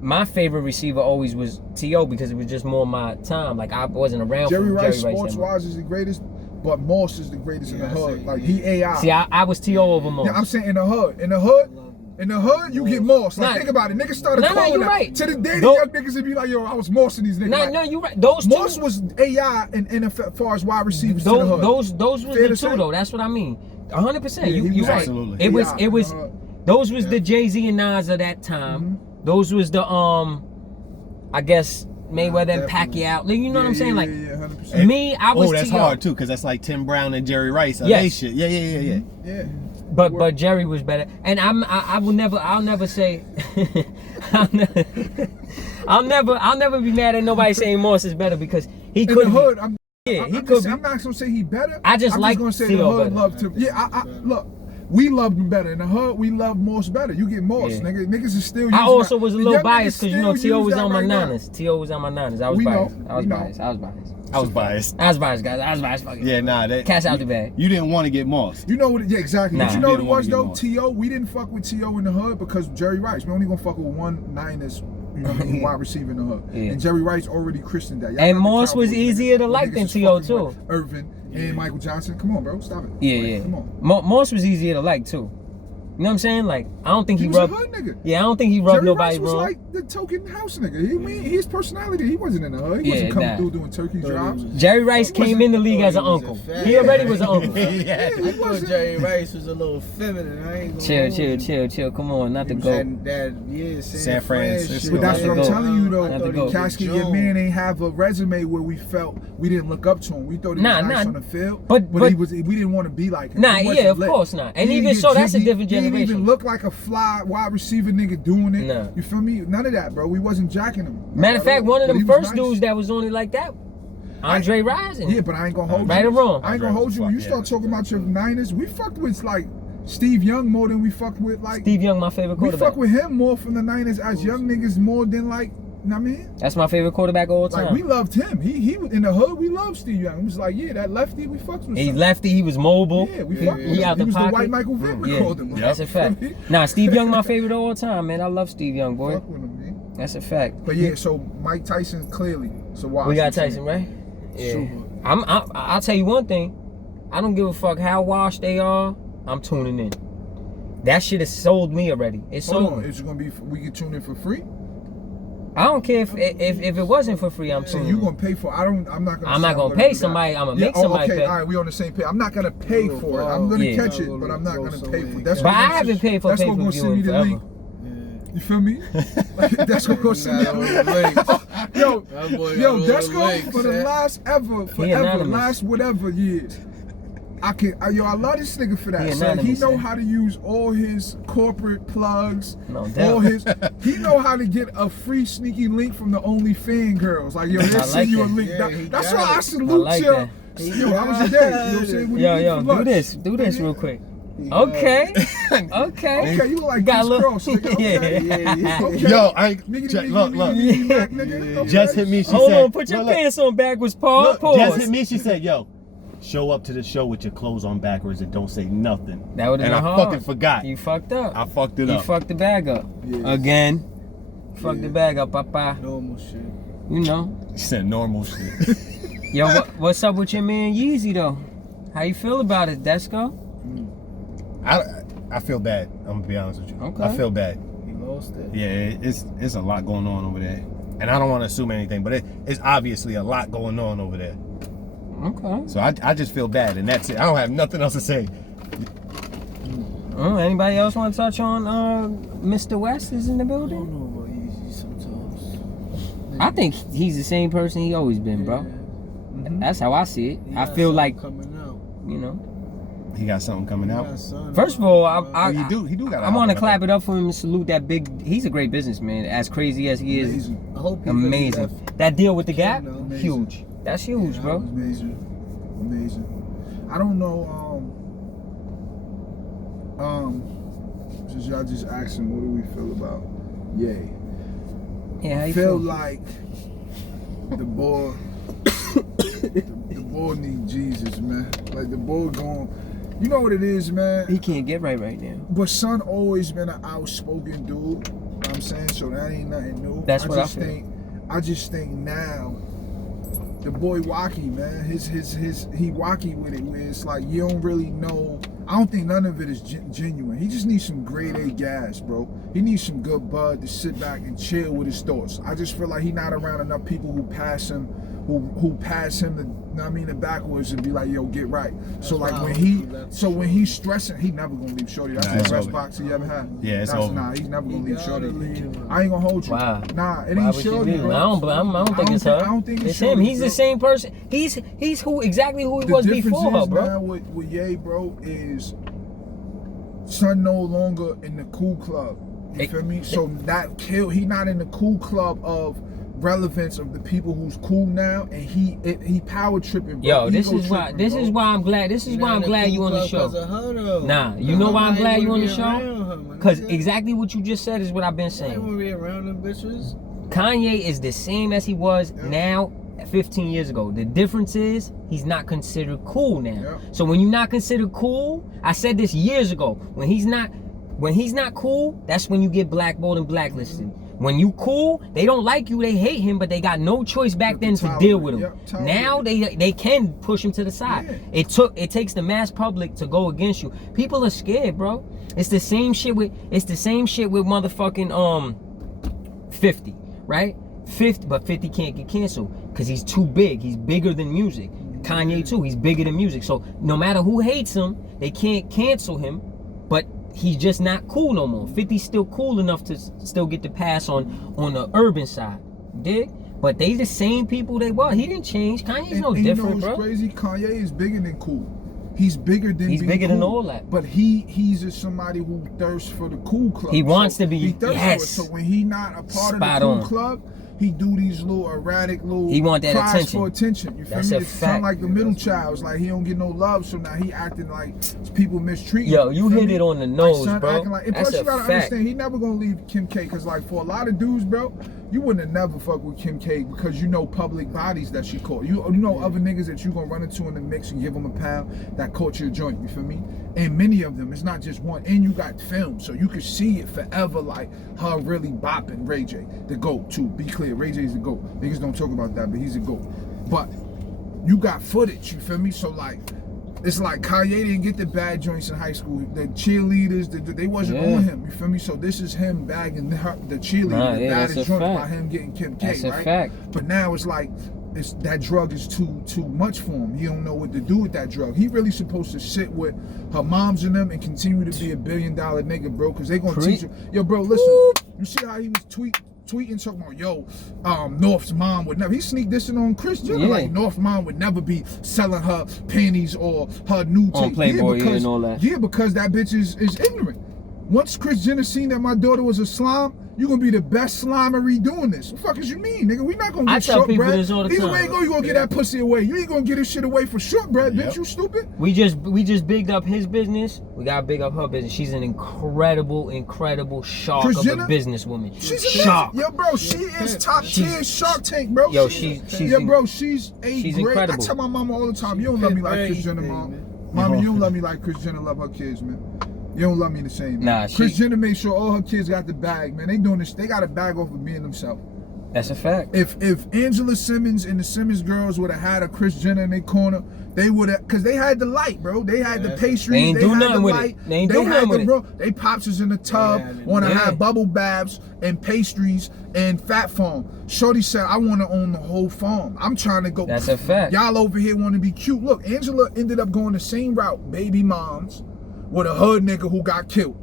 my favorite receiver always was T.O. because it was just more my time. Like I wasn't around. Jerry Rice, Jerry sports wise, is the greatest. But Moss is the greatest in the hood. Like he AI. See, I was T.O. over Moss. Yeah, I'm saying in the hood, you get Moss. Like think about it, niggas started calling that. Right. To the day, the young niggas would be like, "Yo, I was Mossing these niggas." No, you right. Those Moss two, was AI in NFL as far as wide receivers to the hood. Those was Fair the to two say? though. That's what I mean. 100%. You right. Absolutely. It was. Yeah. Those was the Jay-Z and Nas of that time. Those was the I guess Mayweather and Pacquiao. You know what I'm saying? Like 100%. me, I was. that's T.O. hard too, because that's like Tim Brown and Jerry Rice. Yes. Shit. Yeah. Yeah. But Jerry was better, and I'll never say I'll never be mad at nobody saying Moss is better because he In could the hood, he could be. I'm not gonna say he better. I just I'm like gonna say Theo the hood better. loved him. Yeah, look. We loved him better. In the hood, we love Moss better. You get Moss, Yeah. niggas is still. I using also that. was a The little young biased niggas because you know still T.O. use was that on my right now. Niners. T.O. was on my Niners. I was We know. biased. I was We know. biased. I was biased. I was biased. I was biased, guys. I was biased. Fucking. Yeah, nah. Cats out the bag. You didn't want to get Moss. You know what? Yeah, exactly. Nah. But you know what it Didn't wanna was get though? Moss. T.O. We didn't fuck with T.O. in the hood because Jerry Rice. We only gonna fuck with one Niners, you know, wide receiver in the hood. Yeah. And Jerry Rice already christened that. Y'all And got the Moss was Cowboys, easier to niggas. like Niggas than is T.O. fucking too. with Irvin and Michael Johnson. Come on, bro, stop it. Yeah. Come on. Moss was easier to like too. You know what I'm saying? Like I don't think He he was a rubbed. hood nigga. Yeah, I don't think he rubbed Jerry nobody Rice was wrong. like the token house nigga. His personality, he wasn't in the hood. He Yeah, wasn't coming nah. through doing turkey drives. Jerry Rice came in the league as an he was uncle. a He already was an uncle. Yeah, I he thought wasn't. Jerry Rice was a little feminine. I ain't gonna Chill. Come on, not He to was go. that San Francisco. shit. But that's what I'm Not to go. telling you Not to though. go. Casket, your man ain't have a resume where we felt we didn't look up to him. We thought he was nice on the field, but he was. We didn't want to be like him. Nah, He wasn't yeah, of lit. course not. And He even didn't so, get that's a jiggy. different He didn't even generation. look like a fly wide receiver nigga doing it. Nah. You feel me? None of that, bro. We wasn't jacking him. Matter of fact, one of But he them was first nice. dudes that was on it like that, Andre Rison. Yeah, but I ain't gonna hold you. Right or wrong? I ain't gonna hold you. When you start talking about your Niners, we fucked with like Steve Young more than we fucked with like. Steve Young, my favorite We quarterback. fuck with him more from the Niners as young niggas more than like. You know what I mean? That's my favorite quarterback of all time. Like we loved him. He was in the hood. We loved Steve Young. It was like, yeah, that lefty. We fucked with. He's him. lefty. He was mobile. Yeah, we fucked with He him. out the He was pocket. the white Michael Vick. We called him. That's a fact. Nah, Steve Young, my favorite of all time, man. I love Steve Young, boy. Fuck with him, man. That's a fact. But yeah, so Mike Tyson clearly. So why? We got Tyson, right? Yeah. Super. I'll tell you one thing. I don't give a fuck how washed they are. I'm tuning in. That shit has sold me already. It's Hold sold on, me. is it gonna be? We can tune in for free. I don't care if it wasn't for free. I'm So tuning you in. gonna pay for? I'm not gonna. I'm not gonna pay somebody. I'm gonna make somebody okay, pay. all right, we on the same page. I'm not gonna pay for it. I'm gonna Yeah. catch it, but I'm not gonna pay for it. That's But what I I'm haven't paid for That's what gonna pay-per-view send me in the link. forever. You feel me? That's what gonna send me the link. Yo, Desco for the last anonymous. last whatever years. I love this nigga for that. He So he anonymous, know yeah. how to use all his corporate plugs, No doubt. all his. He know how to get a free sneaky link from the OnlyFans girls. Like yo, I they'll like send you a that. link. Yeah, he That's got why I it. salute I like you. that. Yo, how was your day? You know what I'm saying? What do you eat Yo, for lunch? do this real quick. Okay. Okay, you look like Got a Chris little- Cross, nigga. Okay. Yeah. Okay. Yo, I Nigga, check, nigga, look. nigga, Mac, nigga. Okay. Just hit me. She Hold said, on, put your look, pants on backwards, Paul. look, Pause. just hit me. She said, "Yo, show up to the show with your clothes on backwards and don't say nothing." That would have And been I hard. fucking forgot. You fucked up. I fucked it You up. fucked the bag up. Yeah. Again. Fucked the bag up, papa. Normal shit. You know. She said normal shit. Yo, what's up with your man Yeezy though? How you feel about it, Desco? I feel bad. I'm gonna be honest with you. Okay. I feel bad. He lost it. Yeah, it's a lot going on over there, and I don't want to assume anything, but it's obviously a lot going on over there. Okay. So I just feel bad, and that's it. I don't have nothing else to say. Anybody else want to touch on Mr. West is in the I building? don't know about Easy sometimes. I think he's the same person he always been, bro. That's how I see it. He I got feel something like, coming out. you know. He got something coming He out. got something First of out. all, He do got. I want to clap it up for him and salute that big. He's a great businessman. As crazy as he is, Amazing. I hope he amazing. Really left. That deal with the Gap, Amazing. huge. That's huge, Yeah, bro. that was amazing. I don't know. Since y'all just asking, what do we feel about Ye? Yeah, I feel like the boy need Jesus, man. Like the boy going, you know what it is, man. He can't get right now. But son always been an outspoken dude. You know what I'm saying, so that ain't nothing new. That's what I feel. I just think now the boy wacky, man. He wacky with it, where it's like you don't really know. I don't think none of it is genuine. He just needs some grade A gas, bro. He needs some good bud to sit back and chill with his thoughts. I just feel like he not around enough people who pass him, who pass him the backwards and be like, yo, get right. So like when he's stressing, he never gonna leave Shorty. That's the best box he ever had. Yeah, it's over. Nah, he's never gonna leave Shorty. I ain't gonna hold you. Wow. Nah, it ain't Shorty, bro. I don't think it's her. I don't think it's Shorty, him. He's bro. the same person. He's exactly who he was before her, bro. Man, with Ye, bro, is son no longer in the cool club. You feel me? So that he not in the cool club of relevance of the people who's cool now, and he power tripping, bro. Yo, this is why I'm glad you on the show. Nah, you know why I'm glad you on the show? Because exactly what you just said is what I've been saying. Kanye is the same as he was now 15 years ago. The difference is he's not considered cool now. Yeah. So when you're not considered cool, I said this years ago, when he's not cool, that's when you get blackballed and blacklisted. When you cool, they don't like you, they hate him, but they got no choice back then to deal with him. Now they can push him to the side. Yeah. It takes the mass public to go against you. People are scared, bro. It's the same shit with motherfucking 50, right? 50, but 50 can't get canceled because he's too big. He's bigger than music. Kanye too, he's bigger than music. So no matter who hates him, they can't cancel him, but he's just not cool no more. 50's still cool enough to still get the pass on the urban side. Dig? But they the same people they were. He didn't change. Kanye's no different, you know bro. What's crazy? Kanye is bigger than cool. He's bigger than all that. But he's just somebody who thirsts for the cool club. He wants to be. He thirsts for it. So when he not a part of the cool club, he do these little erratic little he want that cries attention. for attention. You feel That's me? a It's fact. sound like the middle child. It's like he don't get no love, so now he acting like people mistreat him. Yo, you hit it on the nose, son bro. Acting like, and That's plus a you gotta fact. understand, he never gonna leave Kim K, because like for a lot of dudes, bro, you wouldn't have never fucked with Kim K because you know public bodies that she caught. You know other niggas that you gonna run into in the mix and give them a pound that caught your joint. You feel me? And many of them, it's not just one. And you got film, so you could see it forever, like her really bopping Ray J, the GOAT too. Be clear, Ray J's the GOAT. Niggas don't talk about that, but he's a GOAT. But you got footage, you feel me? So like, it's like Kanye didn't get the bad joints in high school. The cheerleaders, they wasn't on him. You feel me? So this is him bagging the cheerleader, the baddest joint by him getting Kim K, that's right? A fact. But now it's like, that drug is too much for him. He don't know what to do with that drug. He really supposed to sit with her moms and them and continue to be $1 billion nigga, bro. Because they gonna teach him. Yo, bro, listen. You see how he was tweeting talking about, yo, North's mom would never. He sneak dissing on Chris Jenner. Yeah. Like North's mom would never be selling her panties or her new tape. Playboy and all that. Yeah, because that bitch is ignorant. Once Chris Jenner seen that my daughter was a slime, you gonna be the best slimery doing this. What the fuck is you mean, nigga? We not gonna get shortbread. Either way you gonna get that pussy away. You ain't gonna get this shit away for shortbread, bitch. You stupid. We just bigged up his business. We gotta big up her business. She's an incredible shark of a businesswoman. She's shark. Yo, bro, she is top tier Shark Tank, bro. Yo, she's great. Incredible. I tell my mama all the time, you don't love me like Chris Jenner, mom. Mommy, you don't love me like Chris Jenner love her kids, man. You don't love me the same. Nah, Chris Jenner made sure all her kids got the bag, man. They doing this. They got a bag off of being themselves. That's a fact. If Angela Simmons and the Simmons girls would have had a Chris Jenner in their corner, they would have, because they had the light, bro. They had the pastries. They ain't do nothing with it. They ain't do nothing with it. They pops is in the tub, want to have bubble baths and pastries and fat farm. Shorty said, I want to own the whole farm. I'm trying to go. That's a fact. Y'all over here want to be cute. Look, Angela ended up going the same route, baby moms, with a hood nigga who got killed.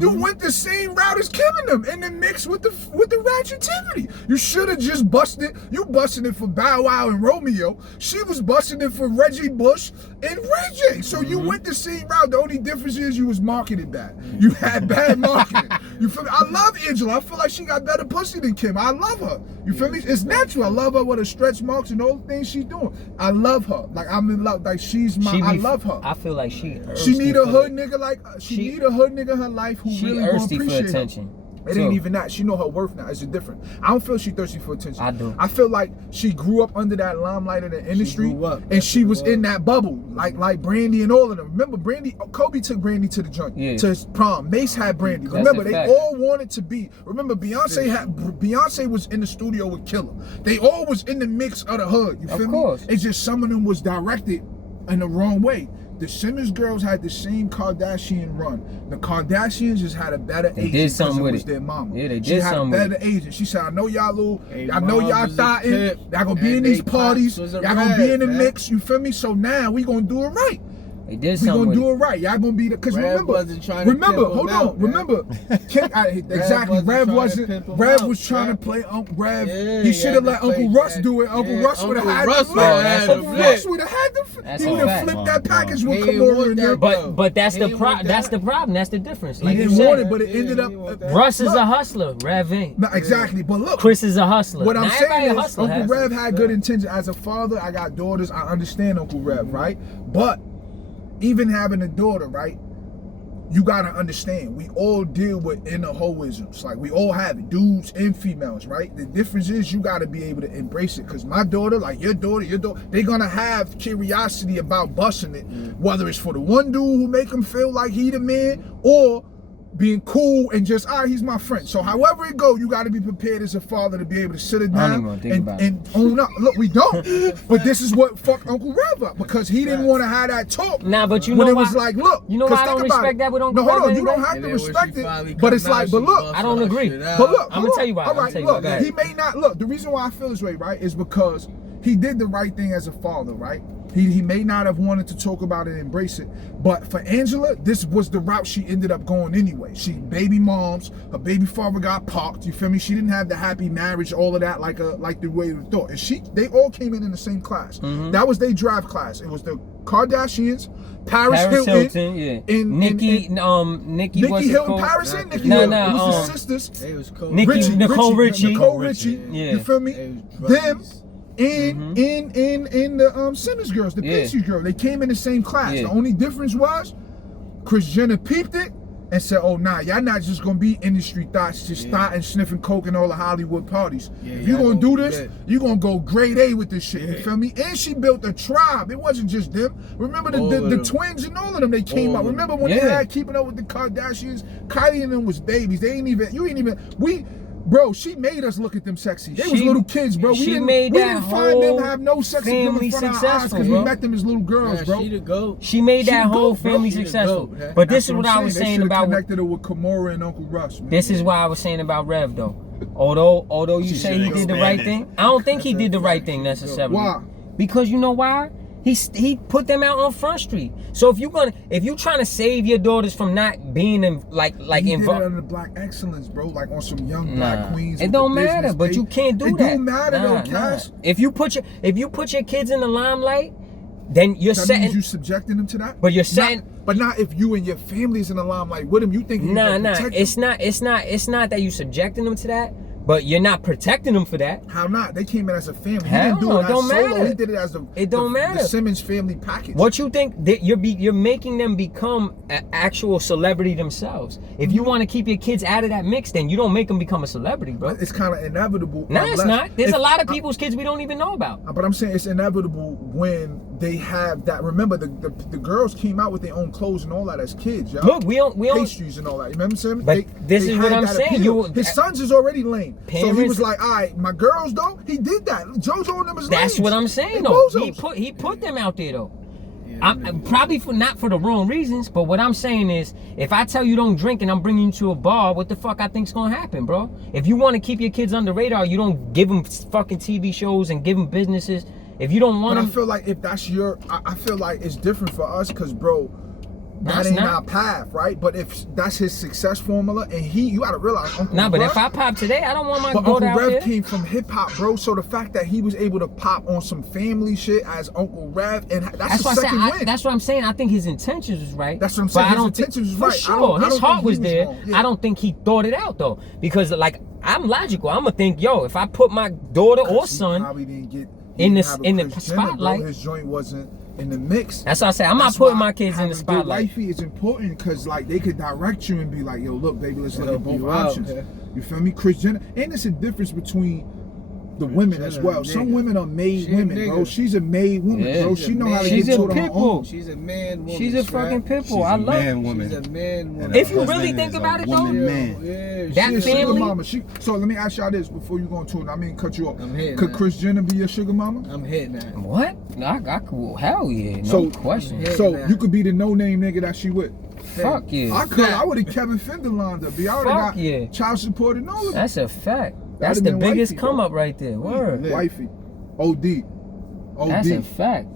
You went the same route as killing them in the mix with the ratchetivity. You should have just busted. You busted it for Bow Wow and Romeo. She was busting it for Reggie Bush and Ray J. So you went the same route. The only difference is you was marketed bad. You had bad marketing. You feel me? I love Angela. I feel like she got better pussy than Kim. I love her. You feel me? It's natural. I love her with her stretch marks and all the things she's doing. I love her. Like I'm in love. Like I love her. I feel like she need a hood nigga like she need a hood nigga in her life wife who She really gonna thirsty for appreciate attention. him. It ain't even that. She know her worth now. It's different. I don't feel she thirsty for attention. I do. I feel like she grew up under that limelight of the industry, grew up. and she was in that bubble, like Brandy and all of them. Remember, Kobe took Brandy to the joint, to his prom. Mace had Brandy. Remember, they all wanted to be. Remember, Beyonce was in the studio with Killer. They all was in the mix of the hood. You feel me? It's just some of them was directed in the wrong way. The Simmons girls had the same Kardashian run. The Kardashians just had a better agent because it was their mama. Yeah, they did she had something a better agent. She said, I know y'all I know y'all thotting. Y'all gonna be in they these parties. pops Y'all was a gonna be in the Rev, mix. You feel me? So now we gonna do it right. They did We something gonna with do it right. Y'all gonna be the, cause Rev remember, wasn't trying to pimp him hold out, on, remember, exactly. Rev was trying to play Uncle Rev. Yeah, He should have let play Uncle Russ Jack. do it. Uncle Yeah, Russ would have had Uncle the Russ would've had flip. the Uncle flip. Russ would have had the flip. That's He a would have fact. flipped that package with He didn't want Kamora and that, them. bro. But that's He the didn't want that's that. the problem. That's the difference. He Like you didn't want it, said, but it ended up. Russ is a hustler. Rev ain't. No, exactly, but look. Chris is a hustler. What I'm Now, everybody saying a is, hustler Uncle has Rev it. had good intentions. As a father, I got daughters. I understand Uncle Rev, right? But even having a daughter, right? You gotta understand, we all deal with inner hoisms. Like, we all have it, dudes and females, right? The difference is you gotta be able to embrace it. Cause my daughter, like your daughter, they're gonna have curiosity about busting it, whether it's for the one dude who make them feel like he the man, or being cool and just, all right, he's my friend. So however it go, you got to be prepared as a father to be able to sit it down and own up. Look, we don't. But this is what fucked Uncle Rev up, because he didn't want to have that talk. Nah, but you when know it was why, like, look, you know why I don't respect that with Uncle Rev. No, hold on, you anyway? don't have to respect it. But it's out, like, but look, I don't agree. but look, I'm gonna tell you why. All right, look, why. he may not look. The reason why I feel this way, right, is because he did the right thing as a father, right? He may not have wanted to talk about it and embrace it, but for Angela, this was the route she ended up going anyway. She baby moms, her baby father got parked, you feel me? She didn't have the happy marriage, all of that, like the way we thought. And they all came in the same class. That was their drive class. It was the Kardashians, Paris Hilton, yeah. and Nikki Hilton, Paris and Nikki Hilton. It was the sisters. It was cool. Nicole Richie. Yeah. You feel me? Them. In the Simmons girls, the Pacey girl, they came in the same class. The only difference was Kris Jenner peeped it and said, "Oh nah, y'all not just gonna be industry thoughts, just starting sniffing coke and all the Hollywood parties. If you gonna do this, you gonna go grade A with this shit." You feel me? And she built a tribe. It wasn't just them. Remember the twins and all of them. They came out. Remember when they had Keeping Up with the Kardashians? Kylie and them was babies. Bro, she made us look at them sexy. They was little kids, bro. We didn't find them have no sex appeal in front of our eyes because we met them as little girls, bro. She made that whole family successful. But this is what I was saying about connected her with Kamora and Uncle Russ. Man. This is why I was saying about Rev though. Although you say he did the right thing, I don't think he did the right thing necessarily. Why? Because you know why? He put them out on Front Street. So if you trying to save your daughters from not being involved, he did it under Black excellence, bro. Like on some young Black queens. It don't matter, but you can't do that. It don't matter though, Cash. If you put your kids in the limelight, then you're setting. Means you subjecting them to that. But you're setting. But not if you and your family's in the limelight with them. You think you can protect them. It's not that you subjecting them to that. But you're not protecting them for that. How not? They came in as a family. Hell he didn't do it as don't solo. matter. He did it as the Simmons family package. What you think that you're making them become an actual celebrity themselves. If you want to keep your kids out of that mix, then you don't make them become a celebrity, bro. It's kind of inevitable. No, it's not. There's a lot of people's kids we don't even know about. But I'm saying it's inevitable when they have that. Remember, the girls came out with their own clothes and all that as kids, y'all. Look, we don't pastries and all that. You remember what I'm saying? But this is what I'm saying. His sons is already lame, so he was like, all right, my girls though, he did that. JoJo and them is That's what I'm saying though. He put them out there though. I'm probably not for the wrong reasons, but what I'm saying is, if I tell you don't drink and I'm bringing you to a bar, what the fuck I think's gonna happen, bro? If you want to keep your kids under the radar, you don't give them fucking TV shows and give them businesses. If you don't want them, I feel like if that's I feel like it's different for us, cause bro, that ain't our path, right? But if that's his success formula, and you gotta realize, Uncle Rev, but if I pop today, I don't want my daughter out Rev there. Came from hip hop, bro. So the fact that he was able to pop on some family shit as Uncle Rev, and that's the second win. That's what I'm saying. I think his intentions was right. That's what I'm saying. But His intentions was right. For sure, his heart was there. Yeah. I don't think he thought it out though, because like I'm logical. I'm gonna think, yo, if I put my daughter or son probably didn't get in the spotlight, his joint wasn't. in the mix. That's what I say. I'm not That's putting why my kids in the having good spotlight. wifey is important because like they could direct you and be like, yo, look, baby, let's look at Help both you out, options. yeah. You feel me? Kris Jenner, and there's a difference between the women as well. Some women are made She a women, nigga. bro. She's a made woman, Yeah. bro. She's She a know how to man. get She's to a it on her pit bull. own. She's a man woman. She's a Strap. fucking pit bull. She's I a love man it. woman. She's a man woman. If you husband really think is a about it, though, woman man. Yeah, That She a sugar family- mama. So let me ask y'all this before you go into it. I mean, cut you off. I'm hitting Could that. Kris Jenner be your sugar mama? I'm hitting that. What? I could. Hell yeah. No So- question. Yeah. So nah. you could be the no-name nigga that she with. Fuck yeah. I could. I would have Kevin Fender lined up. I would have Fuck got yeah. child support and all of that. That's a fact. That's That'd've the been biggest wifey, come bro. up right there. Word. Yeah. Wifey. OD. That's a OD. fact.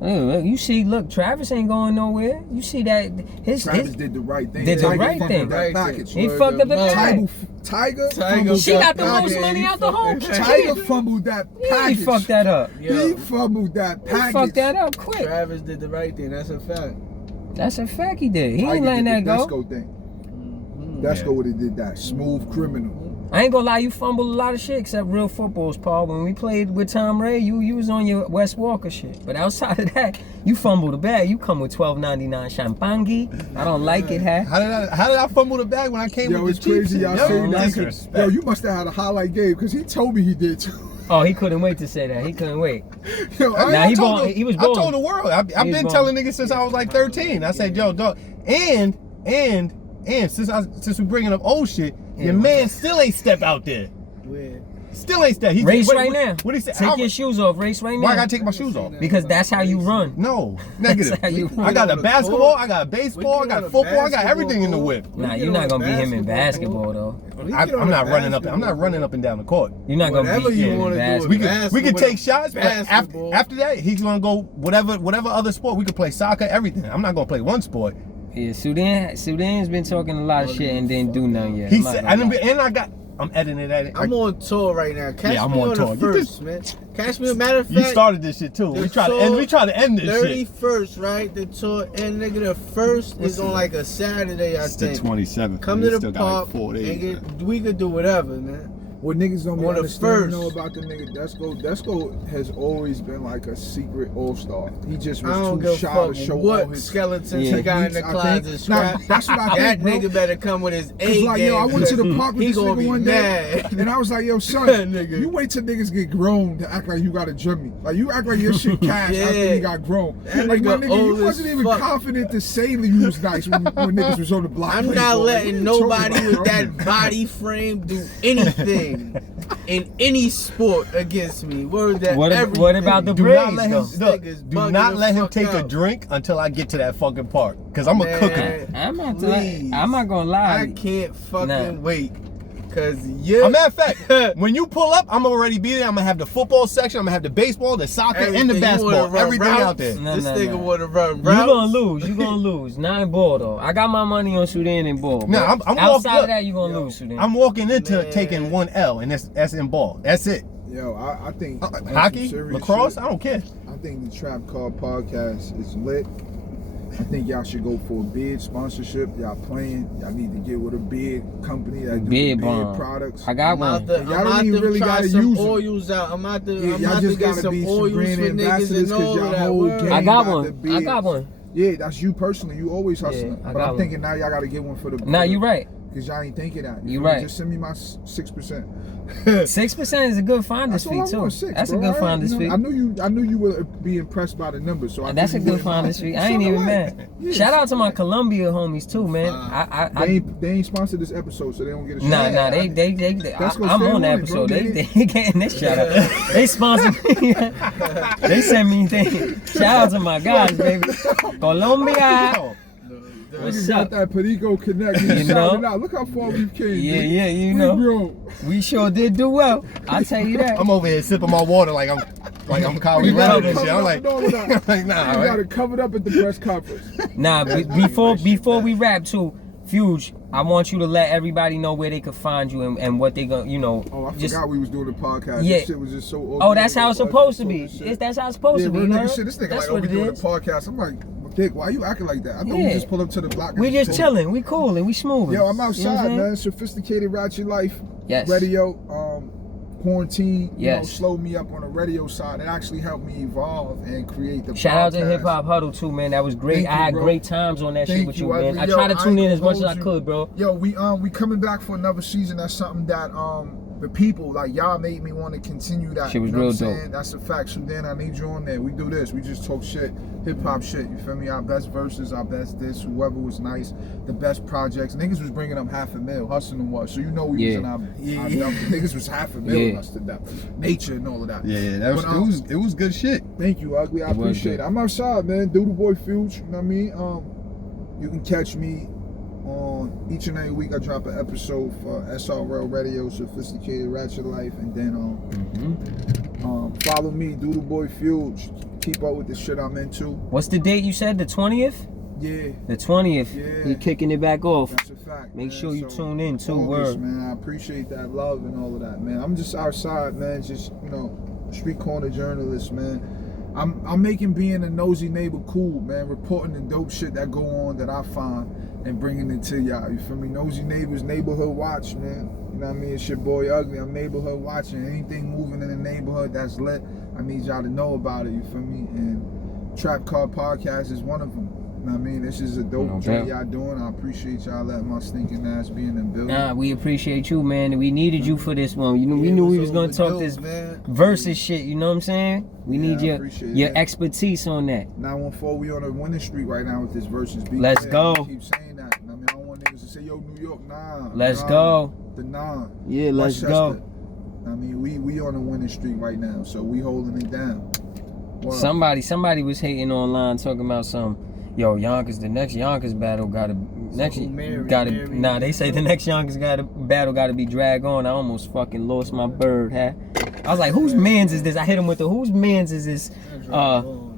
Look, you see, look, Travis ain't going nowhere. You see that Travis did the right thing. Did the Tiger right fucked thing. up that package. He fucked up the Tiger, pack. Tiger, Tiger fumbled She that got the most package. money out the whole Tiger kid. fumbled that He package. fucked that up. He Yo, fumbled that He package. fucked that up quick. Travis did the right thing. That's a fact. That's a fact he did. He Tiger ain't letting did that the go. Desco thing. Mm-hmm. Desco would have did that. Smooth criminal. I ain't gonna lie, you fumbled a lot of shit except real footballs, Paul. When we played with Tom Ray, you was on your Wes Walker shit. But outside of that, you fumbled the bag. You come with $12.99 champagne. I don't like it, huh? How did I fumble the bag when I came Yo, with it's the Chiefs? crazy y'all Yo, saying that. disrespect. Yo, you must have had a highlight game because he told me he did too. Oh, he couldn't wait to say that. He couldn't wait. Yo, Nah, I he told ball- him. he was I told balling. the world. I've He been was telling niggas since I was like 13. I said, yo, dog. And since we bringing up old shit, your man still ain't step out there. Where? Still ain't step. He Race what, right what, now. What he said? Take your shoes off. Race right now. Why I gotta take my shoes off? Because that's how you run. No, That's negative. how you I got a on the basketball, court. I got a baseball, I We get got on a football, I got basketball everything in the court. whip. Nah, We you're get not on gonna a beat him in basketball basketball though. We I'm get on not a running up. I'm basketball not running up and down the court. You're not gonna Whatever beat you him in wanna do basketball. We with can take basketball. shots, but Basketball. after that, he's gonna go whatever other sport. We could play soccer, everything. I'm not gonna play one sport. Yeah, Sudan's been talking a lot of shit and didn't do nothing yet. He I'm not said, gonna lie. I'm editing that. I'm on tour right now. Catch Yeah, I'm me on on tour. the You first, man. Catch me. Matter of You fact, started this shit too. the We try to end this shit. 31st, right? The tour and nigga, the first is on like a Saturday, I It's the think. 27th. Come We to still the got like park 4 days. and we could do whatever, man. What niggas don't be On the understanding first. know about the nigga Desco. Desco has always been like a secret all-star. He just I don't was give too a shy fuck to show all what his skeletons Yeah. he got in the techniques, I think. closet. Nah, Scrap. that's what I That think, bro. nigga better come with his A Cause like, yo, I went to the game, park with he this gonna nigga be one day, mad. and I was like, yo, son, Nigga. you wait till niggas get grown to act like you got a Jimmy. Like, you act like your shit cash after Yeah. you got grown. That Like, my nigga nigga, you old as wasn't even fuck. confident to say that you was nice when niggas was on the block. I'm playing not ball. Like, letting what you nobody talking with about, bro? that body frame do anything in any sport against me. Word that What about the Do not braids let him though? look, Niggas do bugging not the let him fuck take a out. drink until I get to that fucking park. Cause I'm gonna cook him. I'm not Please. I'm not gonna I lie. can't fucking Nah. wait. Cause yeah, A matter of fact, when you pull up, I'm already be there. I'm gonna have the football section. I'm gonna have the baseball, the soccer, and the everything. You wanna basketball. run Everything routes? out there. No, This no, nigga no. wanna run You routes. gonna lose. Not in ball though. I got my money on Sudan and ball. Nah, but I'm outside walking- of that, you gonna Yo, lose, Sudan. I'm walking into Man. taking one L, and that's in ball. That's it. Yo, I think on some Hockey, serious lacrosse, shit, I don't care. I think the Trap Call podcast is lit. I think y'all should go for a bid sponsorship. Y'all playing. Y'all need to get with a bid company that do Bid bid bomb. products. I got I'm one. out to, Y'all I'm don't out even to really try gotta some use 'em. oils out. I'm out to, Yeah, I'm y'all out to just get gotta some be some oils brand for niggas ambassadors and all because of y'all that. whole Word. gang I got the one. I bids. got one. Yeah, that's you personally. You always hustling. I but got I'm one. thinking now y'all gotta get one for the. Nah, you right. Because y'all ain't thinking that. You feel me? right. Just send me my 6%. 6% is a good finder's That's all fee I too. want. 6. That's bro. a good I- finder's you fee. know, I knew you would be impressed by the numbers. So I That's a think you good wouldn't mind. finder's fee. I So ain't no even way. mad. Yeah. Shout out to my Columbia homies too, man. They ain't sponsored this episode, so they don't get a shout. Nah, out. I'm gonna on stay the on it, episode. bro. They getting this shout out. They sponsor me. They send me things. Shout out to my guys, baby. Colombia. What's Niggas got up? that Perico Connect. You You know? know? Out. Look how far we've came. Yeah, dude. yeah, you We know. grown. We sure did do well. I'll tell you that. I'm over here sipping my water like I'm Kanye You gotta Leonard and shit. cover I'm up like, and all of that. like nah. You Right? got it covered up at the press conference. Nah, before we wrap too, Fuge, I want you to let everybody know where they could find you and what they gonna, Oh, I forgot we was doing the podcast. Yeah. This shit was just so organic. Oh, that's how it's supposed to be. Shit. That's how it's supposed Yeah, to be. real You nigga heard? shit. This nigga That's like, oh, what we it doing the is. podcast. I'm like, Dick, why you acting like that? I thought we Yeah. just pull up to the block. We and just talk. chilling. We coolin'. We smooth. Yo, I'm outside, man. Sophisticated Ratchet Life Yes. Radio. quarantine, Yes. slowed me up on the radio side. It actually helped me evolve and create the Shout out to podcast. Hip Hop Huddle too, man. That was great. Thank you, I had bro. great times on that shit Thank with you, you, man. Ugly. I Yo, tried to I tune ain't in as gonna much as I hold you. could, bro. Yo, we coming back for another season. That's something that the people, like, y'all made me want to continue that. Shit was you know real what I'm dope. saying? That's a fact. Sudan, I need you on there. We do this. We just talk shit, hip hop shit. You feel me? Our best verses, our best this, whoever was nice, the best projects. Niggas was bringing up $500,000, hustling was. So we was in our niggas was $500,000 us to death. Nature and all of that. Yeah, that was it was good shit. Thank you, Ugly. I appreciate it. I'm outside, man. DooDooBoy Fuge. You know what I mean? You can catch me on each and every week. I drop an episode for SRL Radio, Sophisticated Ratchet Life, and then follow me, DooDooBoy Fuge. Keep up with the shit I'm into. What's the date you said? The 20th? Yeah. The 20th. Yeah. You kicking it back off. That's a fact. Make man. sure you So, tune in too. August, Word. man. I appreciate that love and all of that, man. I'm just outside, man. Just street corner journalist, man. I'm making being a nosy neighbor cool, man. Reporting the dope shit that go on that I find and bringing it to y'all. You feel me? Nosy Neighbors, Neighborhood Watch, man. You know what I mean? It's your boy Ugly. I'm neighborhood watching. Anything moving in the neighborhood that's lit, I need y'all to know about it. You feel me? And Trap Car Podcast is one of them. You know what I mean? This is a dope joint y'all doing. I appreciate y'all letting my stinking ass be in the building. Nah, we appreciate you, man. We needed you for this one. We knew we was gonna talk this versus shit. You know what I'm saying? We need your expertise on that. 914, we on a winning streak right now with this versus. Let's go. I keep saying that. I mean, I don't want niggas to say, yo, New York, nah. Let's go. The nah. Yeah, let's go. I mean, we on a winning streak right now, so we holding it down. Wow. Somebody was hating online talking about some. Yo, Yonkers, the next Yonkers battle Nah, they say the next Yonkers battle gotta be drag on. I almost fucking lost my bird, huh? I was like, whose mans is this? I hit him with the whose mans is this?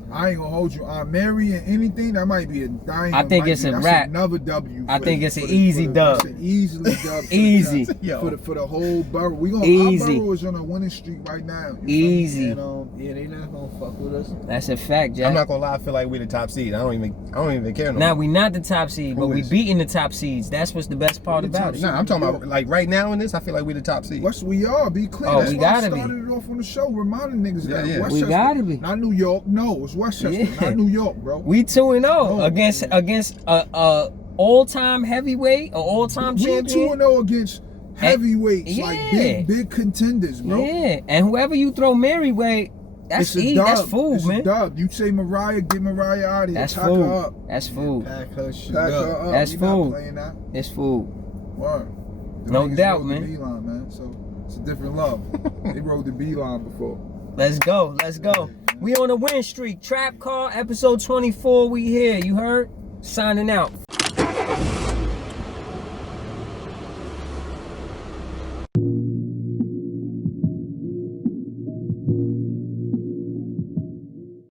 I ain't gonna hold you. Mary and anything, that might be a dying. I think it's a wrap. Another W. I think it's an easy dub. It's an easily dub. Easy. For the whole borough. We gonna Easy. Our borough is on a winning streak right now. Easy. And, they not gonna fuck with us. That's a fact, Jack. I'm not gonna lie, I feel like we the top seed. I don't even care no Now more. we not the top seed, but we beating the top seeds. That's what's the best part about it. Nah, I'm talking about like right now in this, I feel like we the top seed. We are, be clear. Oh, That's we why I gotta be. started it off on the show, reminding niggas that Westchester. We gotta be. Not New York, no, it's Westchester, Yeah. not New York, bro. We 2-0 No. against a all-time heavyweight, or all-time We champion. 2-0 against heavyweights, like yeah. big contenders, bro. Yeah, and whoever you throw Mary way, that's It's a easy. dub. That's food, It's man. a dub. You say Mariah, get Mariah out of here. That's Pack food. her up. That's food. Pack her shit Pack up. her up. That's We food. not playing that. It's food. Word. The No niggas doubt, rode man. The B-line, man. So it's a different love. They rode the B-line before. Let's go. Let's go. We on a win streak. Trap Car, episode 24. We here. You heard? Signing out.